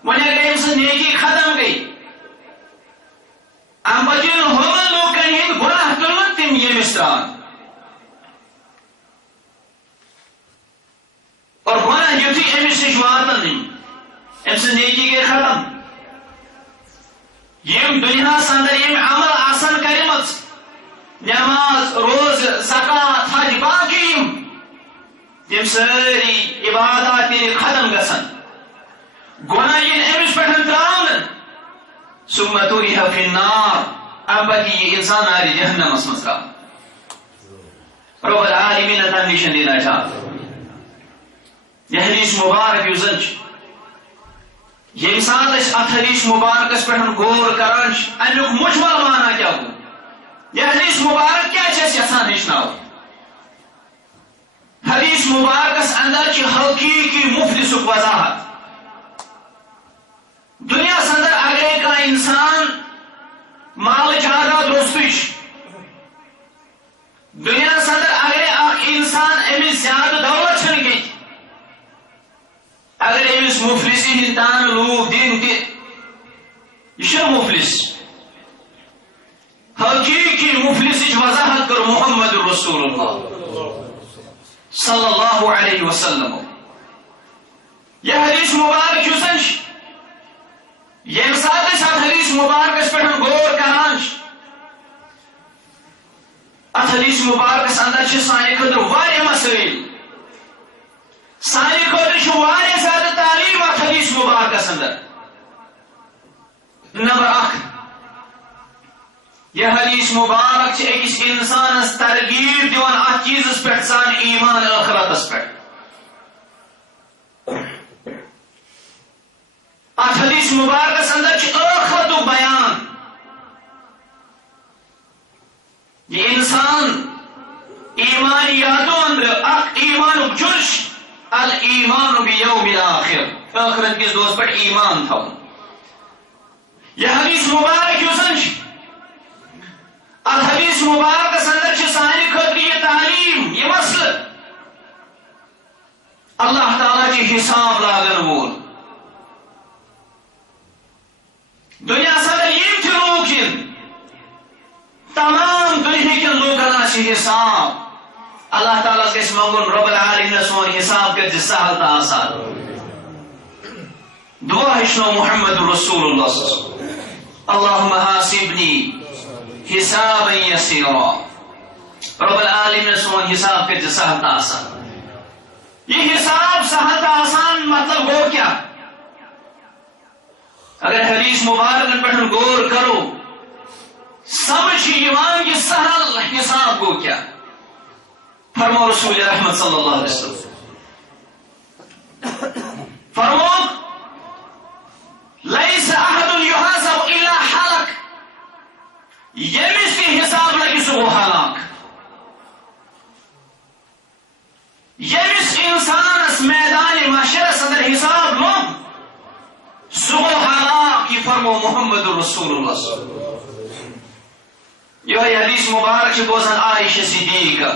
ون اگر ام سن نیکی ختم گئی ام بچن ہمن لوکن ہند گناہ تلن تم یمس تران اور گناہ یتھی امس نش واتن ام سن نیکی گئی ختم. یم دنیا اندر یم عمل آسان کرمت نماز روز زکات حج باقی تم ساری عبادات ختم گسن گناہ امس پہ تران ثم طرح فی النار ام پتہ یہ انسان نار جہنمس مز ترا. رب العالمین تم نشن دینا چاہتا یہ حدیث مبارک یس زن یم سات ات حدیث مبارکس پہ غور کران امیک مجمل معنی کیا گو یہ حدیث مبارک کیا یھان ہچناو. حدیث مبارکس اندر حقیقی مفلسک وضاحت. دنیا اندر اگر اگر امس مفلسی ہند تان لوگ دن تہ مفلس حقیقی مفلسچ وضاحت کر محمد رسول اللہ صلی اللہ علیہ وسلم. یہ حدیث مبارک یسن یم سات ات حدیث مبارکس پہ غور کران ات حدیث مبارکس اندر سانہ خاطر واریاہ مسائل سانہ خاطر واریاہ زیادہ تعلیم ات حدیث مبارکس اندر. نمبر 1 یہ حدیث مبارک اکس انسانس ترغیب دیوان ات چیزس پہ سان ایمان آخرتس پہ. ات حدیث مبارکس اندر آخرت بیان. یہ انسان ایمانیاتوں اندر ایمان جرش الایمان بیوم الاخر آخرت کس دوست پر ایمان تھا. یہ حدیث مبارک یوسن ات حدیث مبارکس اندر سانہ خاطر یہ تعلیم یہ مسئلہ اللہ تعالیٰ کی حساب لاگن وول. دنیا سر یم لوگ تمام دنیا کن لوکن حساب اللہ تعالیٰ گھس منگن رب العالمین سون حساب کر سہل تو آسان. دعا ہچنو محمد رسول اللہ اللہم حاسبنی حسابا یسیرا. رب العالمین سون حساب کر سہل تو آسان. یہ حساب سہل تو آسان مطلب گو کیا؟ اگر حدیث مبارک پہ غور کرو سمجھ ایمان کی سہل حساب کو کیا. فرمو رسول رحمت صلی اللہ علیہ وسلم فرمو لیس احد یحاسب الا حلق. یمس کی حساب لگی سو ہلاک. یمس انسانس میدان معاشرس اندر حساب لو سو ہلاک. کی فرمو محمد رسول اللہ. یہ حدیث مبارک بوزن عائشہ صدیقہ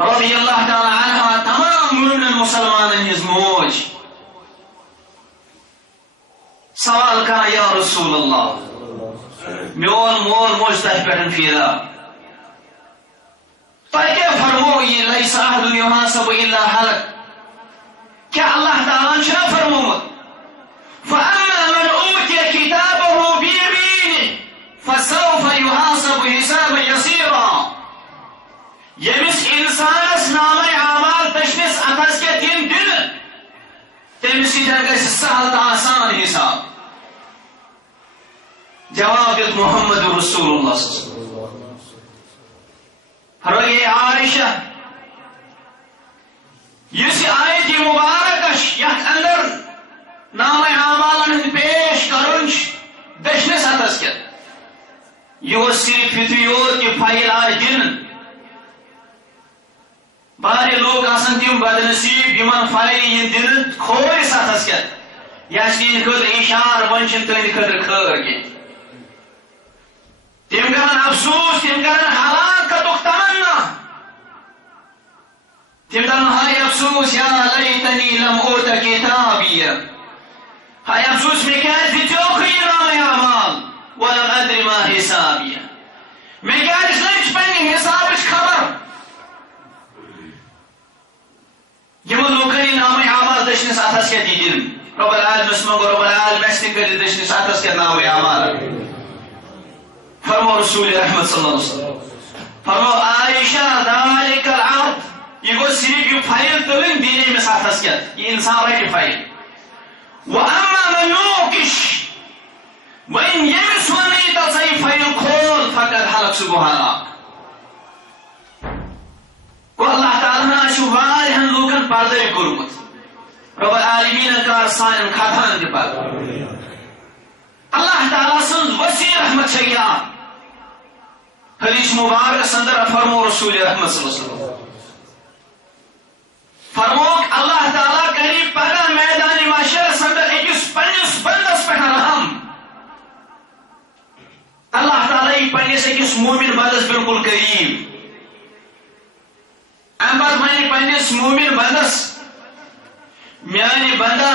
رضی اللہ تعالی عنہ تمام مومن مسلمان ہز موج سوال کرا یا رسول اللہ میون مول موج تہ پہ فیدا تہ کیا فرمو یہ لیس احد یحاسب الا حلق. کیا اللہ تعالی چھا فرموت فاما من اوتی کتابه بیمینه فسوف يحاسب حسابا يسيرا. یمس انسانس نام اعمال دشنس اتس کے دن دن تمس گھس سہل تو آسان حساب. جواب دیت محمد رسول اللہ فرمائے عائشہ اس آیت مبارکش یت اندر نام اعمالن ہند پیش کرن دشنس اتس کے یہ صرف فطریوت کی فائل آج دن. بارے لوگ آسان تم بدنصیب یمن فائل یہ دن کھور ساتس کیا یا خطر اشار ونچن تہند خطر خیر کی تم کرن افسوس تم کرن ہلاکتک تمنا تم دپن ہائے افسوس یا لیتنی لم اوت کتابیہ. ہائے افسوس میں کیا دتوکھے نام اعمال ولم ادری ما حسابیہ. میں کیا اس پنہ حساب خبر. یمن لوکن نام اعمال دشنس اتھس کے دن رب العالمین منگو رب العالمین کر دشنس اتھس کے نام اعمال. فرمو رسول رحمت صلی اللہ علیہ وسلم فرمو عائشہ ذالک العرض یہ گو صرف یہ فائل تلن دینے میں اتھس کے یہ انسان رہی فائل. واما من نوکش وین یمس ونی تو صحیح فائل کھول فقط حلق سبحانہ. کو اللہ تعالیٰ نے واریاہن لوکن پردے کورمت رب العالمین کار سان خطان تہ پر. اللہ تعالیٰ سن وسیع رحمت شیا حدیث مبارک سندر فرمو رسول رحمت صلی اللہ علیہ وسلم فرمو اللہ تعالیٰ کری پگہ میدان معاشر سندر اکس پنس بندس پہ رحم. اللہ تعالیٰ یہ پنس اکس مومن بندس بالکل قریب. ام پتہ ون پنس مومن بندس میانی بندہ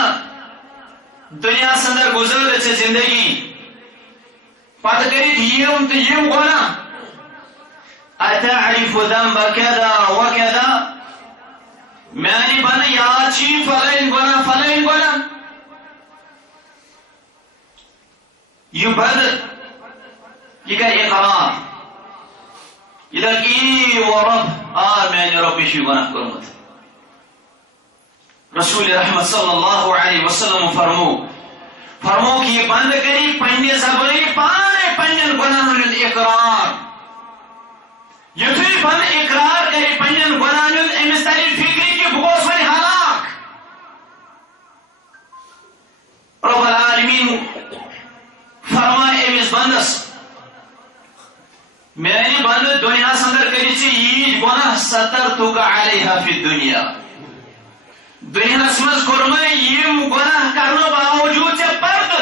دنیا سندر گزر ژے زندگی پتہ کٔرِتھ یِم تہٕ یِم گۄناہ أتعرف ذنب كذا وكذا میانی بندہ یاد چھی فلٲنۍ گۄناہ یہ بند یہ کر اقرار یہ دل ای و رب میں نے رب شی گناہ کرمت. رسول رحمت صلی اللہ علیہ وسلم فرمو کہ یہ بند کری پنہ زبانی پانے پنن گناہن ہند اقرار. یتھے بند اقرار کری پنن گناہن ہند امس تری فکری کہ بہ گوس وۄنۍ ہلاک. رب العالمین فرمائے امس بندس میانی بند دنیا اندر کری ییت گناہ سترتک علیہا فی الدنیا دنیا مز کورم یم گناہ کرنے باوجود ژے پردٕ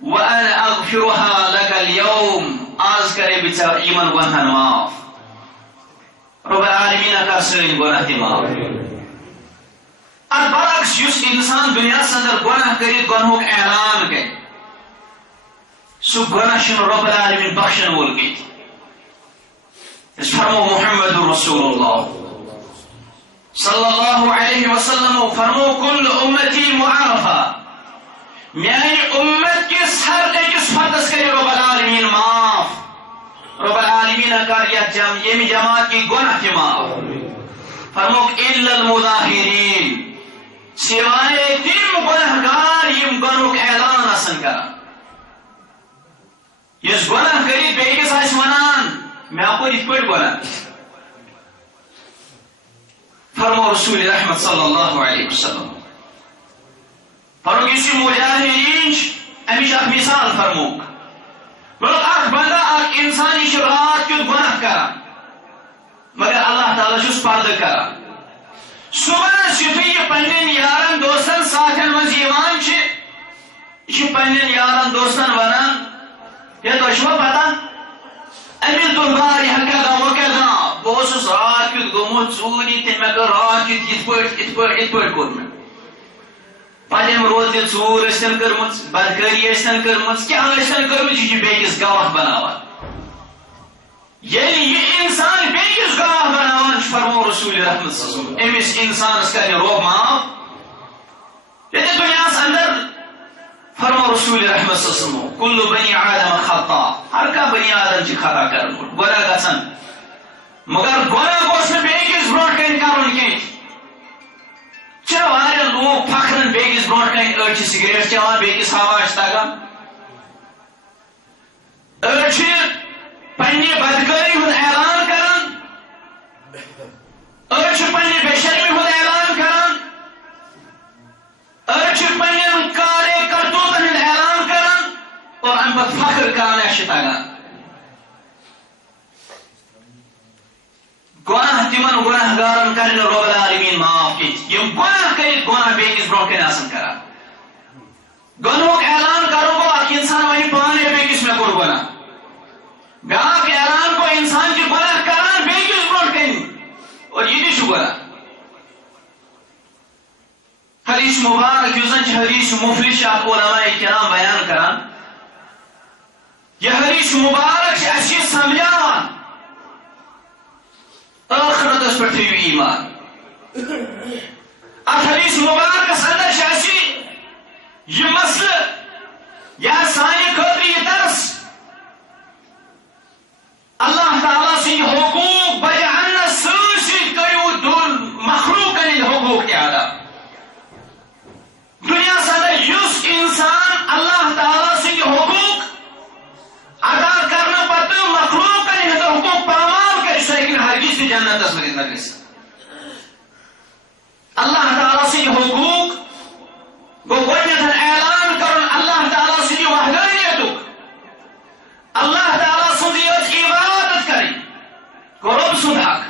وانا اغفرها لك اليوم آز کرے بہ یمن گناہن معاف. رب العالمین کر سٲنۍ گناہ تہِ معاف. اتھ برعکس یس انسان دنیا اندر گناہ کرت گناہک اعلان کرے سو گناہ چھُنہٕ رب العالمین بخشن وول کینٛہہ. اس فرمو محمد رسول اللہ صلی اللہ علیہ وسلم فرمو کل امتی معافا میانی امت کس ہر أکِس فردس کرے رب العالمین معاف. رب العالمین کر یمی جماعت کی گناہ تہِ معاف. فرمو الا المظاہرین سوائے تم گناہ گار یم گناہک اعلان آسن کران. یس گناہ کری بیکس آس ونان میں کوٚر یِتھ پٲٹھۍ گناہ. فرمو رسول رحمت صلی اللہ علیہ وسلم فرمو یس یہ مجاہرین امچ اکھ مثال فرمو اکھ بندہ اکھ انسان یہ رات کیُتھ گناہ کران مگر اللہ تعالیٰ چھُس پردٕ کران. صبحس یُتھُے یہِ پننٮ۪ن یارن دوستن ساتھن منٛز یِوان چھِ یہِ چھِ پننٮ۪ن یارن دوستن ونان ہے تۄہہِ چھُوا پتہ أمِس دوٚپ واریاہ کیٛاہ وکیٛاہ بہٕ اوسُس رات کیُتھ گوٚمُت ژوٗرِ تہٕ مےٚ کٔر رات کیُتھ یِتھ پٲٹھۍ کوٚر مےٚ. پتہٕ أمۍ روزنہِ ژوٗر ٲسۍتن کٔرمٕژ بدکٲری ٲسۍتن کٔرمٕژ کیٛاہ ٲسۍتن کٔرمٕژ یہِ چھُ بیٚکِس گواہ بناوان. ییٚلہِ یہِ اِنسان بیٚکِس گواہ بناوان چھُ فرمو رسول رحمت صلی اللہ علیہ وسلم أمِس اِنسانس کرِ رۄب معاف. ییٚتہِ دُنیاہس اندر فرمو رسول رحمت صلی اللہ علیہ وسلم کل بنی آدم خطا ہر کانٛہہ بنی آدم چھِ خطا کرن وول گۄناہ گژھان مگر گۄناہ گوٚژھ نہٕ بیٚکِس برونٛٹھ کنہِ کرُن کینٛہہ. چھِ واریاہ لوٗکھ پھکھرن بیٚکِس برونٛٹھ کنہِ أڑۍ چھِ سگریٹ چٮ۪وان بیٚکِس ہوا چھِ تگان أڑۍ چھِ پننہِ بدکٲری ہُنٛد اعلان کران أڑۍ چھِ پننہِ بے شرمی ہُنٛد اعلان کران أڑۍ چھِ پننٮ۪ن کارے کرتوتن ہُنٛد اعلان کران اور امہِ پتہٕ فخر کران اَسہِ چھِ تگان. گناہ تمن گناہ گارن کر رب العالمین معاف کینٛہہ یم گناہ کٔرِتھ گناہ بیٚکِس برونٛٹھ کنہِ آسان کران. گناہُک اعلان کرُن گوٚو اکھ انسان ونہِ پانے بیٚکِس مےٚ کوٚر گناہ. بیاکھ اعلان گوٚو انسان چھُ گناہ کران بیٚکِس برونٛٹھ کنہِ اور یہِ تہِ چھُ گناہ. حدیث مبارک یُس زن چھِ حدیث مفلس چھِ اکھ علماء کرام بیان کران یہ حدیث مبارک چھِ اَسہِ یہِ سمجھاوان ٲخرتس پٮ۪ٹھ تھٲیِو ایمان. اتھ حدیث مبارکس اندر چھِ اَسہِ یہِ مسلہٕ یا سانہِ خٲطرٕ یہِ درس اللہ تعالیٰ سٕنٛدۍ حقوٗق بجہِ اننس سۭتۍ سۭتۍ کٔرِو مخلوٗقن ہٕنٛدۍ حقوٗق تہِ ادا. دنیاہس اندر یُس انسان اللہ تعالیٰ سٕنٛدۍ حقوٗق ادا کرنہٕ پتہٕ مخلوٗقن ہٕنٛدۍ حقوٗق پامال کرِ سُہ ہیٚکہِ نہٕ ہرگز تہِ جنتس منٛز گٔژھِتھ. اللہ تعالیٰ سٕنٛدۍ حقوٗق گوٚو گۄڈٕنیتھ اعلان کرُن اللہ تعالیٰ سٕنٛدِ وحدانیتُک اللہ تعالیٰ سٕنٛزٕے یٲژ عبادت کرٕنۍ گوٚو رۄب سُنٛد حق.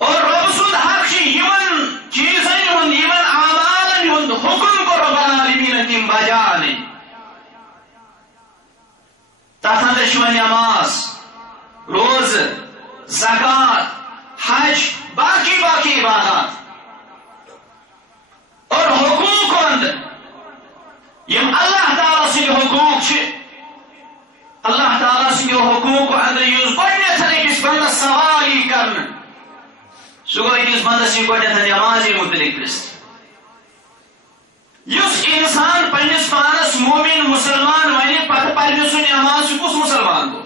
اور رۄب سُنٛد حق چھُ یِمن چیٖزن ہُنٛد یِمن اعمالن ہُنٛد حُکم کوٚر رۄب العالمیٖنن تِم بجا انٕنۍ. تتھ اندر چھِ وۄنۍ نماز روزٕ زکات حج باقی باقی عبادات اور حقوق اندر یم اللہ تعالیٰ سند حقوق اللہ تعالیٰ سند حقوق اندر اس گۄڈنیتھ أکِس بندس سوال یی کرنہٕ سُہ گوٚو أکِس بندس یی گۄڈنیتھ نمازِ متعلق پرژھنہٕ یُس انسان پننس پانس مومن مسلمان ونہِ پتہٕ پرِ سُہ نماز سُہ کُس مسلمان گوٚو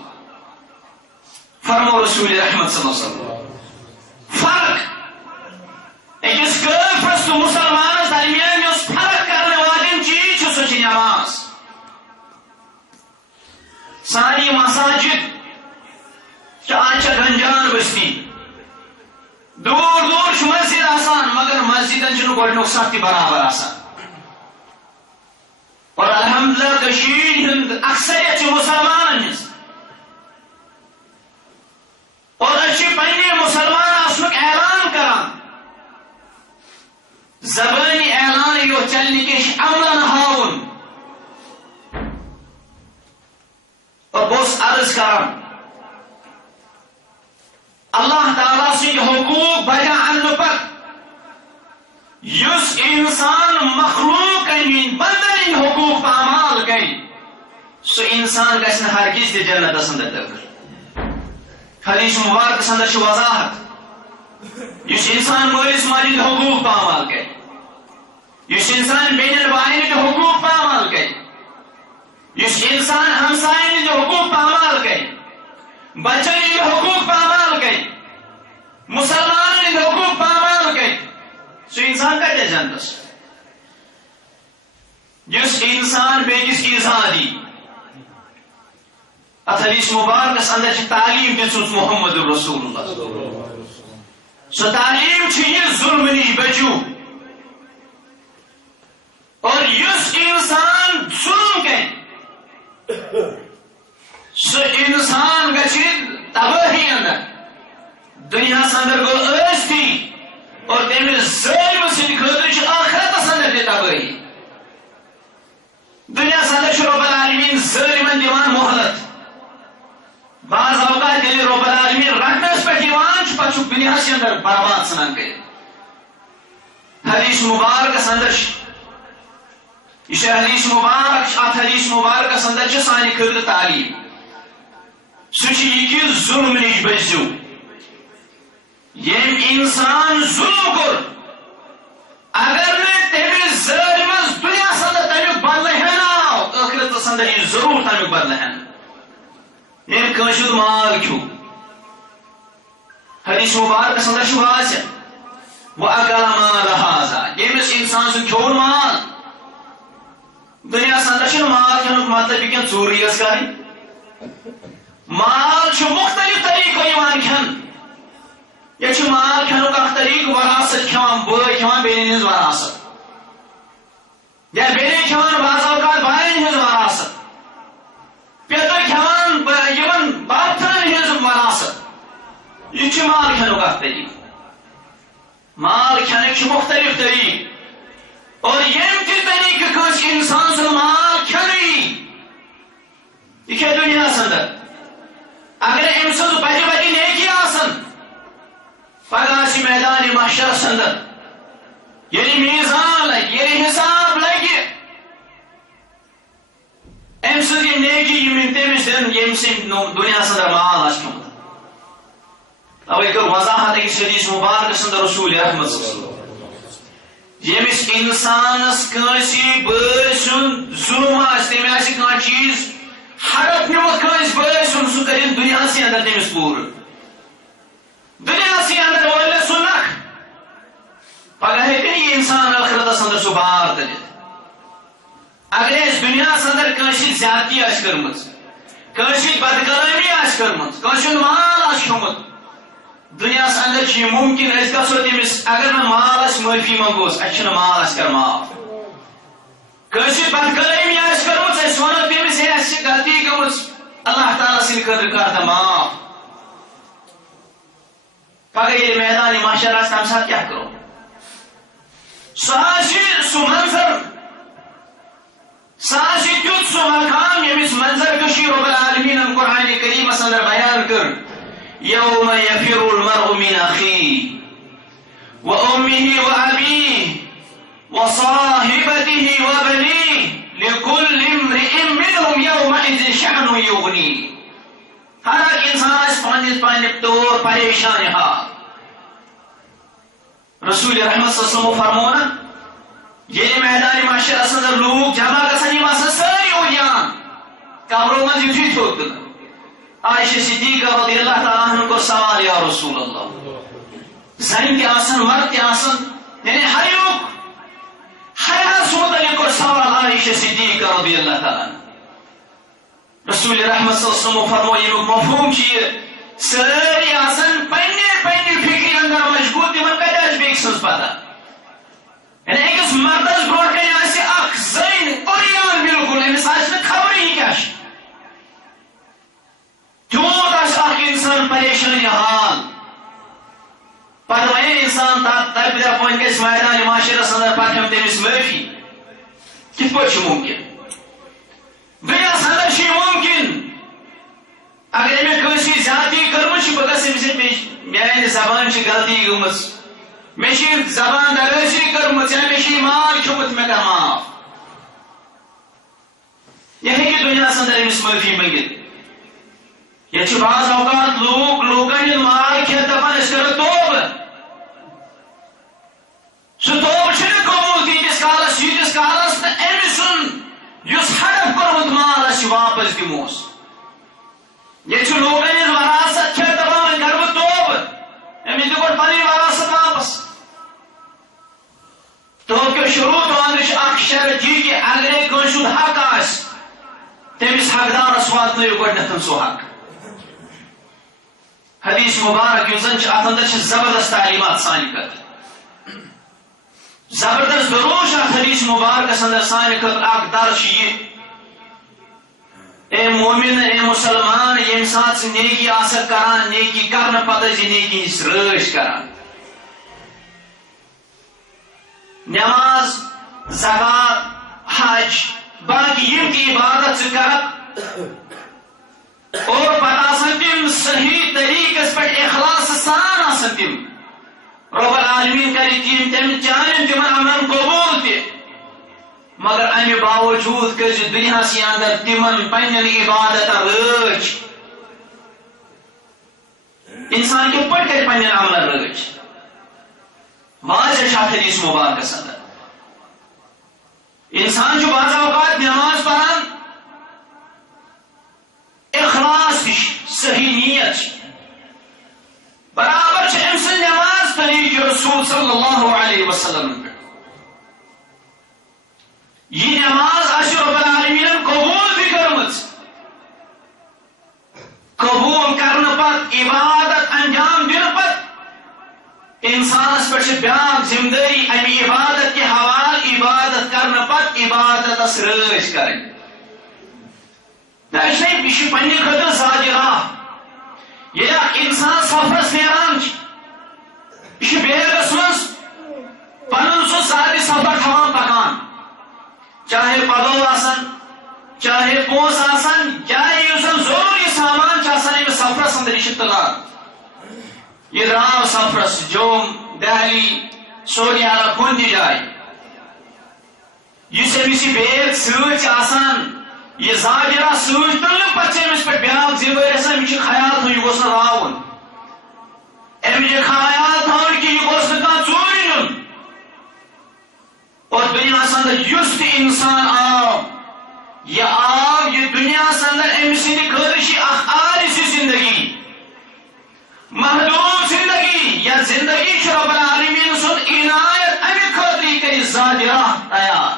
فرمو رسول رحمت صلی اللہ علیہ وسلم فرق أکِس کٲفرس تہٕ مسلمانس درمیان یُس فرق کرنے والٮ۪ن چیٖز چھُ سُہ چھِ نماز ساری مساجد آج گنجان بستی دور دور مسجد آسان مگر مسجدن چھُنہٕ گۄڈنیُک صف تہِ برابر آسان اور الحمدللہ کشیٖرِ ہُنٛد اکثریت چھِ مسلمانن ہٕنٛز اور أسۍ چھِ پننہِ مسلمان آسنُک اعلان کران زبٲنی اعلان یوت چلنہِ کیٚنٛہہ عملن ہاوُن اور بہٕ اوسُس عرض کران اللہ تعالیٰ سٕنٛدۍ حقوٗق بجا اننہٕ پتہٕ یُس انسان مخلوق ہٕنٛدۍ بندن ہٕنٛدۍ حقوٗق پامال کرِ سُہ انسان گژھِ نہٕ ہرگز تہِ جنتس اندر دٲخل حدیث مبارکس اندر چھِ وضاحت یُس انسان مٲلِس ماجہِ ہٕنٛدۍ حقوٗق پامال کرِ یُس انسان بیٚنٮ۪ن باین ہٕنٛدۍ حقوٗق پامال کرِ یُس انسان ہمساین ہٕنٛدۍ حقوٗق پامال کرِ بچن ہٕنٛدۍ حقوٗق پامال کرِ مسلمانن ہٕنٛدۍ حقوٗق پامال کرِ سُہ انسان کتہِ جنتس یُس انسان بیٚکِس ایٖزا دی اتھ حدیث مبارکس اندر چھِ تعلیٖم دِژمٕژ محمد رسول اللہ سۄ تعلیٖم چھِ یہِ ظُلمہٕ نِش بٔچِو اور یُس انسان ظُلم کرِ سُہ انسان گژھِ تبٲہی اندر دُنیاہس اندر گوٚو ٲستی اور تٔمِس ظٲلمہٕ سٕنٛدِ خٲطرٕ چھِ ٲخرتس اندر تہِ تبٲہی دُنیاہس اندر چھُ رۄب العالمیٖن ظٲلمن دِوان مۄہلت بعض اوقات ییٚلہِ رۄب العالمیٖن رٹنس پٮ۪ٹھ یِوان چھُ پتہٕ چھُ دُنیاہس اندر برباد ژھٕنان کٔرِتھ حدیث مبارکس اندر چھِ یہ چھِ حدیث مبارک اتھ حدیث مبارکس اندر چھِ سانہِ خٲطرٕ تعلیٖم سُہ چھِ یہِ کہِ ظُلم نِش بٔچِو ییٚمۍ انسان ظُلم کوٚر اگر نہٕ تٔمِس ظٲلمس دُنیاہس اندر تمیُک بدلہٕ ہٮ۪نہٕ آو ٲخرتس اندر یی ضروٗر تمیُک بدلہٕ ہٮ۪نہٕ ییٚمۍ کٲنٛسہِ ہُنٛد مال کھیوٚو حدیث مبارکس اندر چھُ واضح وَأَكَلَ مَالَ هَذَا ییٚمِس انسان سُہ کھیوٚن مال دُنیاہس اندر چھُنہٕ مال کھٮ۪نُک مطلب یہِ کینٛہہ ژوٗرٕے یٲژ کرٕنۍ مال چھُ مختلف طریٖقو یِوان کھٮ۪نہٕ ییٚتہِ چھُ مال کھٮ۪نُک اکھ طریٖقہٕ وراثت کھٮ۪وان بٲے کھٮ۪وان بیٚنٮ۪ن ہٕنٛز وراثت یا بیٚنہِ کھٮ۪وان بعض اوقات بایَن ہٕنٛز وراثت پیٚتٕر کھٮ۪وان یِمن بابتھنن ہٕنٛز وراثت یہِ چھُ مال کھٮ۪نُک اکھ طریٖقہٕ مال کھٮ۪نٕکۍ چھِ مختلف طریٖقہٕ اور ییٚمہِ تہِ طریٖقہٕ کٲنٛسہِ انسان سُنٛد مال کھٮ۪نہٕ یی یہِ کھٮ۪ہِ دُنیاہس اندر اگر أمۍ سٕنٛز بجہِ بجہِ نیکی آسن پگاہ آسہِ میدانِ محشرس اندر ییٚلہِ میٖزان لگہِ ییٚلہِ حساب لگہِ أمۍ سٕنٛز یہِ نیکی یِم تٔمِس دِنہٕ ییٚمہِ سٕنٛدۍ دُنیاہس اندر مال آسہِ کھیوٚمُت توے کٔر وضاحت أکِس حدیث مبارکس اندر رسول رحمت ییٚمِس انسانس کٲنٛسہِ بٲے سُنٛد ظُلم آسہِ تٔمۍ آسہِ کانٛہہ چیٖز ہڑپ نیوٗمُت کٲنٛسہِ بٲے سُنٛد سُہ کٔرِنۍ دُنیاہسٕے اندر تٔمِس پوٗرٕ دُنیاہسٕے اندر وٲلِتھ سُہ نکھ پگاہ ہیٚکہِ نہٕ یہِ انسان ٲخرتس اندر سُہ بار تٔلِتھ اگر أسۍ دُنیاہس اندر کٲنٛسہِ زیادتی آسہِ کٔرمٕژ کٲنٛسہِ بدکلٲمی آسہِ کٔرمٕژ کٲنٛسہِ ہُنٛد مال آسہِ کھیوٚمُت دُنیاہس اندر چھُ یہِ مُمکِن أسۍ گژھو تٔمِس اگر نہٕ مال آسہِ معٲفی منٛگوس اَسہِ چھُنہٕ مال اَسہِ کر معاف کٲنٛسہِ بدکلٲمی آسہِ کٔرمٕژ أسۍ وَنو تٔمِس ہے اَسہِ چھِ غلطی گٔمٕژ اللہ تعالیٰ سٕنٛدِ خٲطرٕ کر تہٕ معاف پگاہ ییٚلہِ میدانِ محشر آسہِ تَمہِ ساتہٕ کیٛاہ کرو سُہ حظ چھُ سُہ منظر سُہ حظ چھُ تیُتھ سُہ مقام ییٚمِچ منظر کشی رۄب العالمیٖنن قرآنِ کریٖمس اندر بیان کٔر یوم یفر المرء من اخیہ وأمه وأبيه وصاحبته وبنيه لكل امرئ منهم يومئذ شأن يغنيه. ہر ایک انسان پنہ طور پریشان حال. رسول رحمت صلی اللہ علیہ وسلم فرمونا یہ میدان معاشرہ اندر لوگ جمع گژھن یم آسان ساری اولیان قبرو من یتھی تھوٚد. عائشہ صدیقہ رضی اللہ تعالیٰ عنہ کو سوال یا رسول اللہ زن تہ آسان مرد تہ آسان یعنی حیوک حیات متعلق کو سوال عائشہ صدیقہ رضی اللہ تعالیٰ عنہ. رسول رحمت صلی اللہ علیہ وسلم فرمو یہ مفہوم ساری آسان پنہ فکر اندر مشغول تمن کتہ بیک سن پتہ. یعنی اکس مردس برونٹ کن آسہ اخ زن اوریان بالکل امس آسہ خبر یہ کیا تیوت آسہ اخ انسان پریشان حال پتہ ونے انسان تربیت پوائنٹ گژھِ میدان معاشرس اندر پتہ ہم تمس معافی کت پٲٹھۍ چھُ ممکن دنیاہس اندر چھ ممکن اگر مے کٲنٛسہِ زیادتی کٔرمٕژ بہٕ گژھٕ أمِس میانہِ زبان چھ غلطی گٔمٕژ مے چھ زبان دراصی کٔرمٕژ یا مے چھ مال کھیوٚمُت مے کر معاف. یہ ہیٚکہِ دُنیاہس اندر أمِس معٲفی منٛگِتھ. یہ چھ بعض اوقات لوکن ہُنٛد مال کھٮ۪تھ دپان أسۍ کرو توبہٕ. سُہ توبہٕ چھُنہٕ قبوٗل تیٖتِس کالس نہٕ أمۍ سُنٛد یُس ہڑپ کوٚرمُت مال أسۍ واپس دِموس. یہ چھ لوکن ہٕنٛز وراثت کھٮ۪تھ دپان وۄنۍ کرٕ بہٕ توبہٕ أمِس دِ گۄڈٕ پنٕنۍ وراثت واپس. توبہٕ کیو شروٗع اندر اکھ شرط یہِ کہِ اگرے کٲنٛسہِ ہُنٛد حق آسہِ تٔمِس حقدارس واتنٲیِو گۄڈنیتھ سُہ حق. حدیث مبارک یُس زن اتھ اندر چھ زبردست تعلیمات سانہِ خٲطرٕ زبردست دروش اتھ حدیث مبارکس اندر سانہِ خٲطرٕ اکھ درس چھ یہِ اے مومن اے مسلمان ییٚمہِ ساتہٕ ژٕ نیکی آسکھ کران نیکی کرنہٕ پتہٕ ٲسۍ نیکی ہٕنٛز رٲچھ کران. نماز زکات حج باقی یم تہِ عبادت ژٕ کرکھ اور پتہ آسن تم صحیح طریقس پہ اخلاص سان آسن تم رب العالمین کر تم چانن تمن عملن قبول تہ مگر امہ باوجود کر دنیا سی اندر تمن پنن عبادت رٲچھ. انسان کت پٲٹھۍ کر پنن عملن رٲچھ واضح حدیث مبارکس اندر انسان جو بعض اوقات نماز پڑھان اخلاص صحیح نیت برابر ام سن نماز طریق رسول صلی اللہ علیہ وسلم پہ یہ نماز آج رب العالمین قبول بھی کرمت قبول کرنے پت عبادت انجام دن پت انسانس پہ بیاکھ ذمہ داری امی عبادت کے حوالہ عبادت کرنے پت عبادت رٲچھ کریں. یہ پنہ خاطر ذات راہ ییٚلہِ اکھ انسان سفرس نیران یہ بیگس مز پنن سہ ذاتی سفر تھوان پکان چاہے پلو آسن چاہے پونس آسن چاہے یُس ضروری سامان امس سفرس اندر یہ تلان. یہ درٛاو سفرس جوم دہلی سعودی عرب کُنہِ تہِ جایہِ یُس أمِس یہِ بیگ سۭتۍ آسان یہ زاجرہ سوچ تلنے پچھے امس پہ بیاکھ ذمہ داری آسان امس خیال تھاون یہ گوٚژھ نہٕ راوُن امس خیال تھاون کہ یہ گوٚژھ نہٕ کانٛہہ ژوٗرِ نیُن. اور دنیاہس اندر یُس تہِ انسان آو یہ دنیاہس اندر امس سٕنٛدِ خٲطرٕ چھِ اکھ عارضی زندگی محدود زندگی یا زندگی چھُ رب العالمین سُنٛد عنایت امہِ خٲطرٕ یہِ کٔرِ زاجرہ تیار.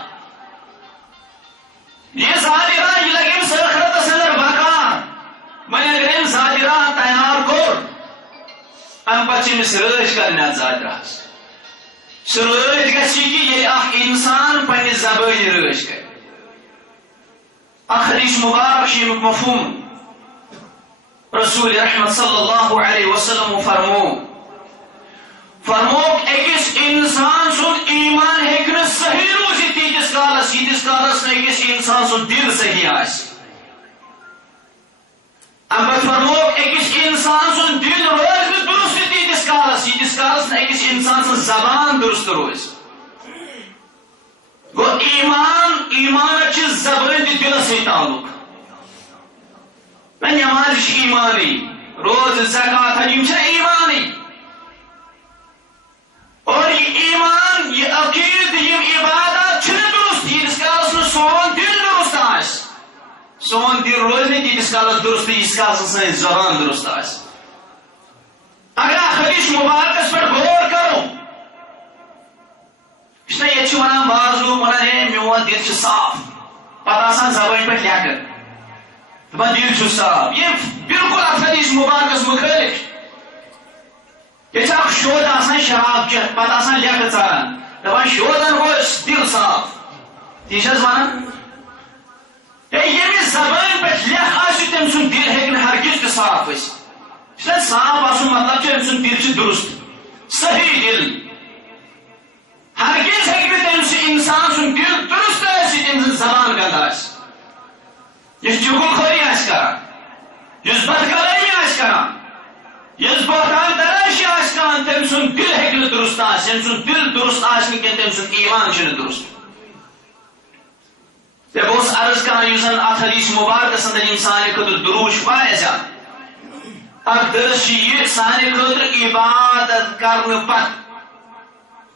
یہ زاجرہ یہ لگے امس ٲخرتس اندر بکار وۄنۍ اگر أمۍ زاجرہ تیار کوٚر امہِ پتہٕ چھِ أمِس رٲچھ کرٕنۍ اتھ زاجرہس. سُہ رٲچھ گژھِ یہِ کہِ ییٚلہِ اکھ انسان پننہِ زبٲنہِ رٲچھ کرِ. اکھ حدیث مبارک چھُ ییٚمیُک مفہوم رسول رحمت صلی اللہ علیہ وسلم فرموک أکِس انسان سُنٛد ایمان ہیٚکہِ نہٕ صحیح روٗزِتھ ییٖتِس کالس نہٕ أکِس انسان سُنٛد دل صحیح آسہِ. اَمہِ پتہٕ فرموک أکِس انسان سُنٛد دل روزِ نہٕ درست ییٖتِس کالس نہٕ أکِس انسان سٕنٛز زبان درست روز گو ایمان چھ زبان دی دل سے تعلق نماز ایمانی روز زکات حج چھ ایمانی اور یہ ایمان یہ عقید یہ عبادت چھ درست یس کالس نہ سون دل درست آس سون دل روز نہیں یس کالس درست یس کالس سن زبان درست آس اگر حدیث مبارکس پر غور کرو اس نے یہ ونان بعض لوگ ونان ہے میون دل چھ صاف پتہ آسان زبان پہ لکھ دپان دل چھ صاف یہ بالکل اتھ حدیث مبارکس مخالف یہ شود آسان شراب چیت پتہ آسان لکھ ژاران دپان شودن گوس دل صاف تی چھس ونان ییٚمِس زبان پہ لکھ آسہِ تٔمۍ سُنٛد دل ہیٚکہِ نہٕ ہرگز تہِ صاف ٲسِتھ صاف آسن مطلب چھ أمۍ سُنٛد دل چھ درست صحیح دل ہرگز ہیٚکہِ نہٕ تٔمۍ سُنٛد انسان سُنٛد دل درست ٲسِتھ ییٚمہِ سٕنٛز زبان گنٛد آسہِ یُس چُگل خوری آسہِ کران یُس بدکلٲمی آسہِ کران یُس بہتان تراشی آسہِ کران تٔمۍ سُنٛد دل ہیٚکہِ نہٕ درست آسہِ ییٚمہِ سُنٛد دل درست آسہِ نہٕ کینٛہہ تٔمۍ سُنٛد ایمان چھُنہٕ درست بہٕ اوسُس عرض کران یُس زن اتھ حدیث مبارکس اندر یِم سانہِ خٲطرٕ دروٗد چھِ واریاہ زیادٕ اکھ درس چھ یہ سانہِ خٲطرٕ عبادت کرنہٕ پتہٕ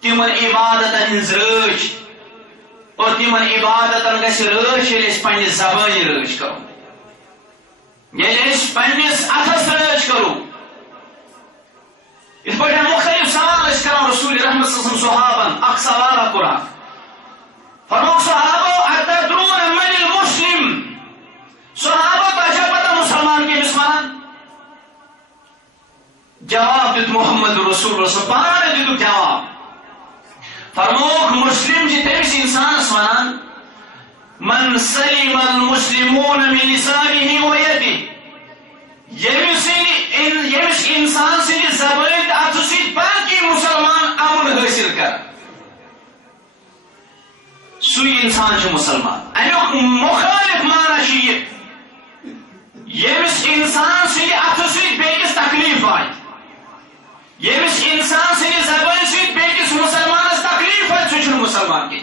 تمن عبادتن ہنز رٲچھ اور تمن عبادتن گژھِ رٲچھ ییٚلہِ أسۍ پننہِ زبانہِ رٲچھ کرو ییٚلہِ أسۍ پننِس اتھس رٲچھ کرو یِتھ پٲٹھۍ مختلف سوال ٲسۍ کران رسول رحمت صلی اللہ علیہ وسلم صحابن اکھ سوال قرآن فرموک صحابو اتدرون من المسلم صحابو تۄہہِ چھا پتہ مسلمان کٔمِس ونان جواب دیت محمد رسول اللہ پانے دیت جواب فرموک مسلم جی تمس انسانس ونان من سلم المسلمون من لسانه و یده یمس انسان سن زبان اتھ سی باقی مسلمان امن حاصل کر سوی انسان چھ مسلمان امیک مخالف معنی چھ یمس انسان سن اتھ سی بیکس تکلیف آئی یمس انسان سن زبان سی بیکس مسلمانس تکلیف آئی سہ چھنہ مسلمان کی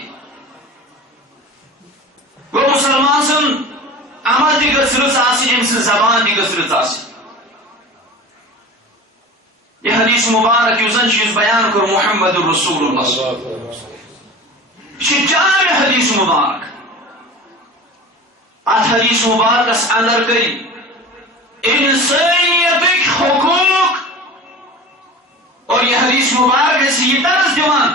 گو مسلمان سن عمل تہ گژھِ رٕژ آسٕنۍ أمۍ سٕنٛز زبان تہ گژھِ رٕژ آسٕنۍ یہ حدیث مبارک یُس زن چھُ یُس بیان کوٚر محمد رسول اللہ یہ جامع حدیث مبارک ات حدیث مبارکس اندر کٔرۍ انسانیتٕکۍ حقوق اور یہ حدیث مبارک سے یہ درس دیوان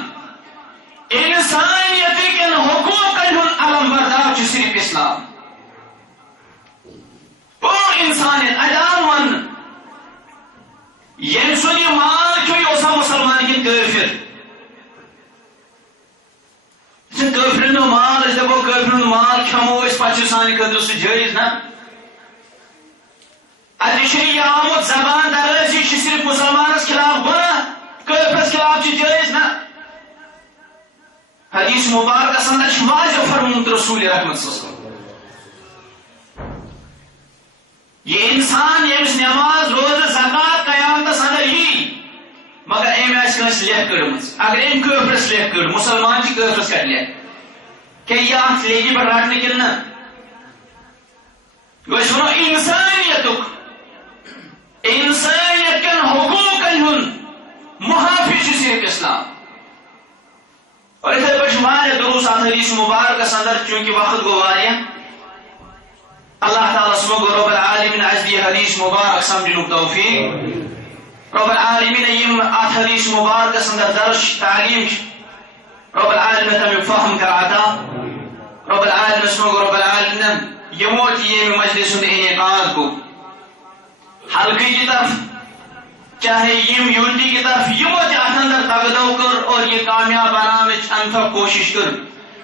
انسانیتٕکۍ حقوقن ہُنٛد علم بردار چھُ صرف اسلام انسانیت ادان ون یم سن یہ مال چھو یہ اوسا مسلمان کن کافر کافرن مال اس دپو کافرن مال کھمو اس پچھ سان خاطر سہ جائز نا اتھ یہ آمت زبان درازی صرف مسلمانس خلاف گناہ کافرس خلاف جائز نا حدیث مبارک اندر واضح فرموت رسول رحمت صلی اللہ علیہ وسلم یہ انسان یمس نماز روزہ زکات قیامتس اندر یی مگر أمۍ آسہِ کٲنٛسہِ لیکھ کٔڑمٕژ اگر أمۍ کٲفرس لیکھ کٔڑ مسلمان چھِ کٲفرس کتہِ لیکھ کیٛاہ یہِ اتھ لیکھِ پٮ۪ٹھ رٹنہٕ کِنہٕ نہ گوٚو أسۍ ونو انسانیت کٮ۪ن حقوٗقن ہُنٛد محافظ چھُ صرف اسلام اور یِتھے پٲٹھۍ چھُ واریاہ دروس اتھ حدیث مبارکس اندر چوٗنٛکہِ وقت گوٚو واریاہ اللہ تعالیٰ سمگو رب العالمین از یہ حدیث مبارک سمجھنُک توفیق رب العالمین یم ات حدیث مبارک اندر درس تعلیم رب العالمین تمیک فهم کر عطا رب العالمین سمگو رب العالمین یموت یہ مجلس انعقاد کو حلقی کی طرف چاہے یم یونٹی کی طرف یموت ات اندر تگدو کر اور یہ کامیاب بنامچ انتھک کوشش کر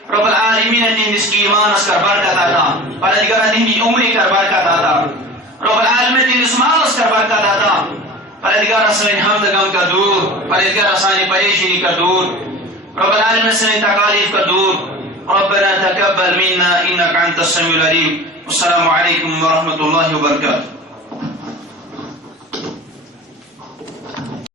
رب العالمین تہندس ایمانس کر برکت عطا پروردگار تہندی عمری کر برکت عطا رب العالمین تہندس مالس کر برکت عطا پروردگار سٲنۍ ہمد غم کر دور پروردگار سانہِ پریشانی کر دور رب العالمین سٲنۍ تکالیف کر دور ربنا تقبل منا انك انت السميع العليم والسلام عليكم ورحمة الله وبركاته.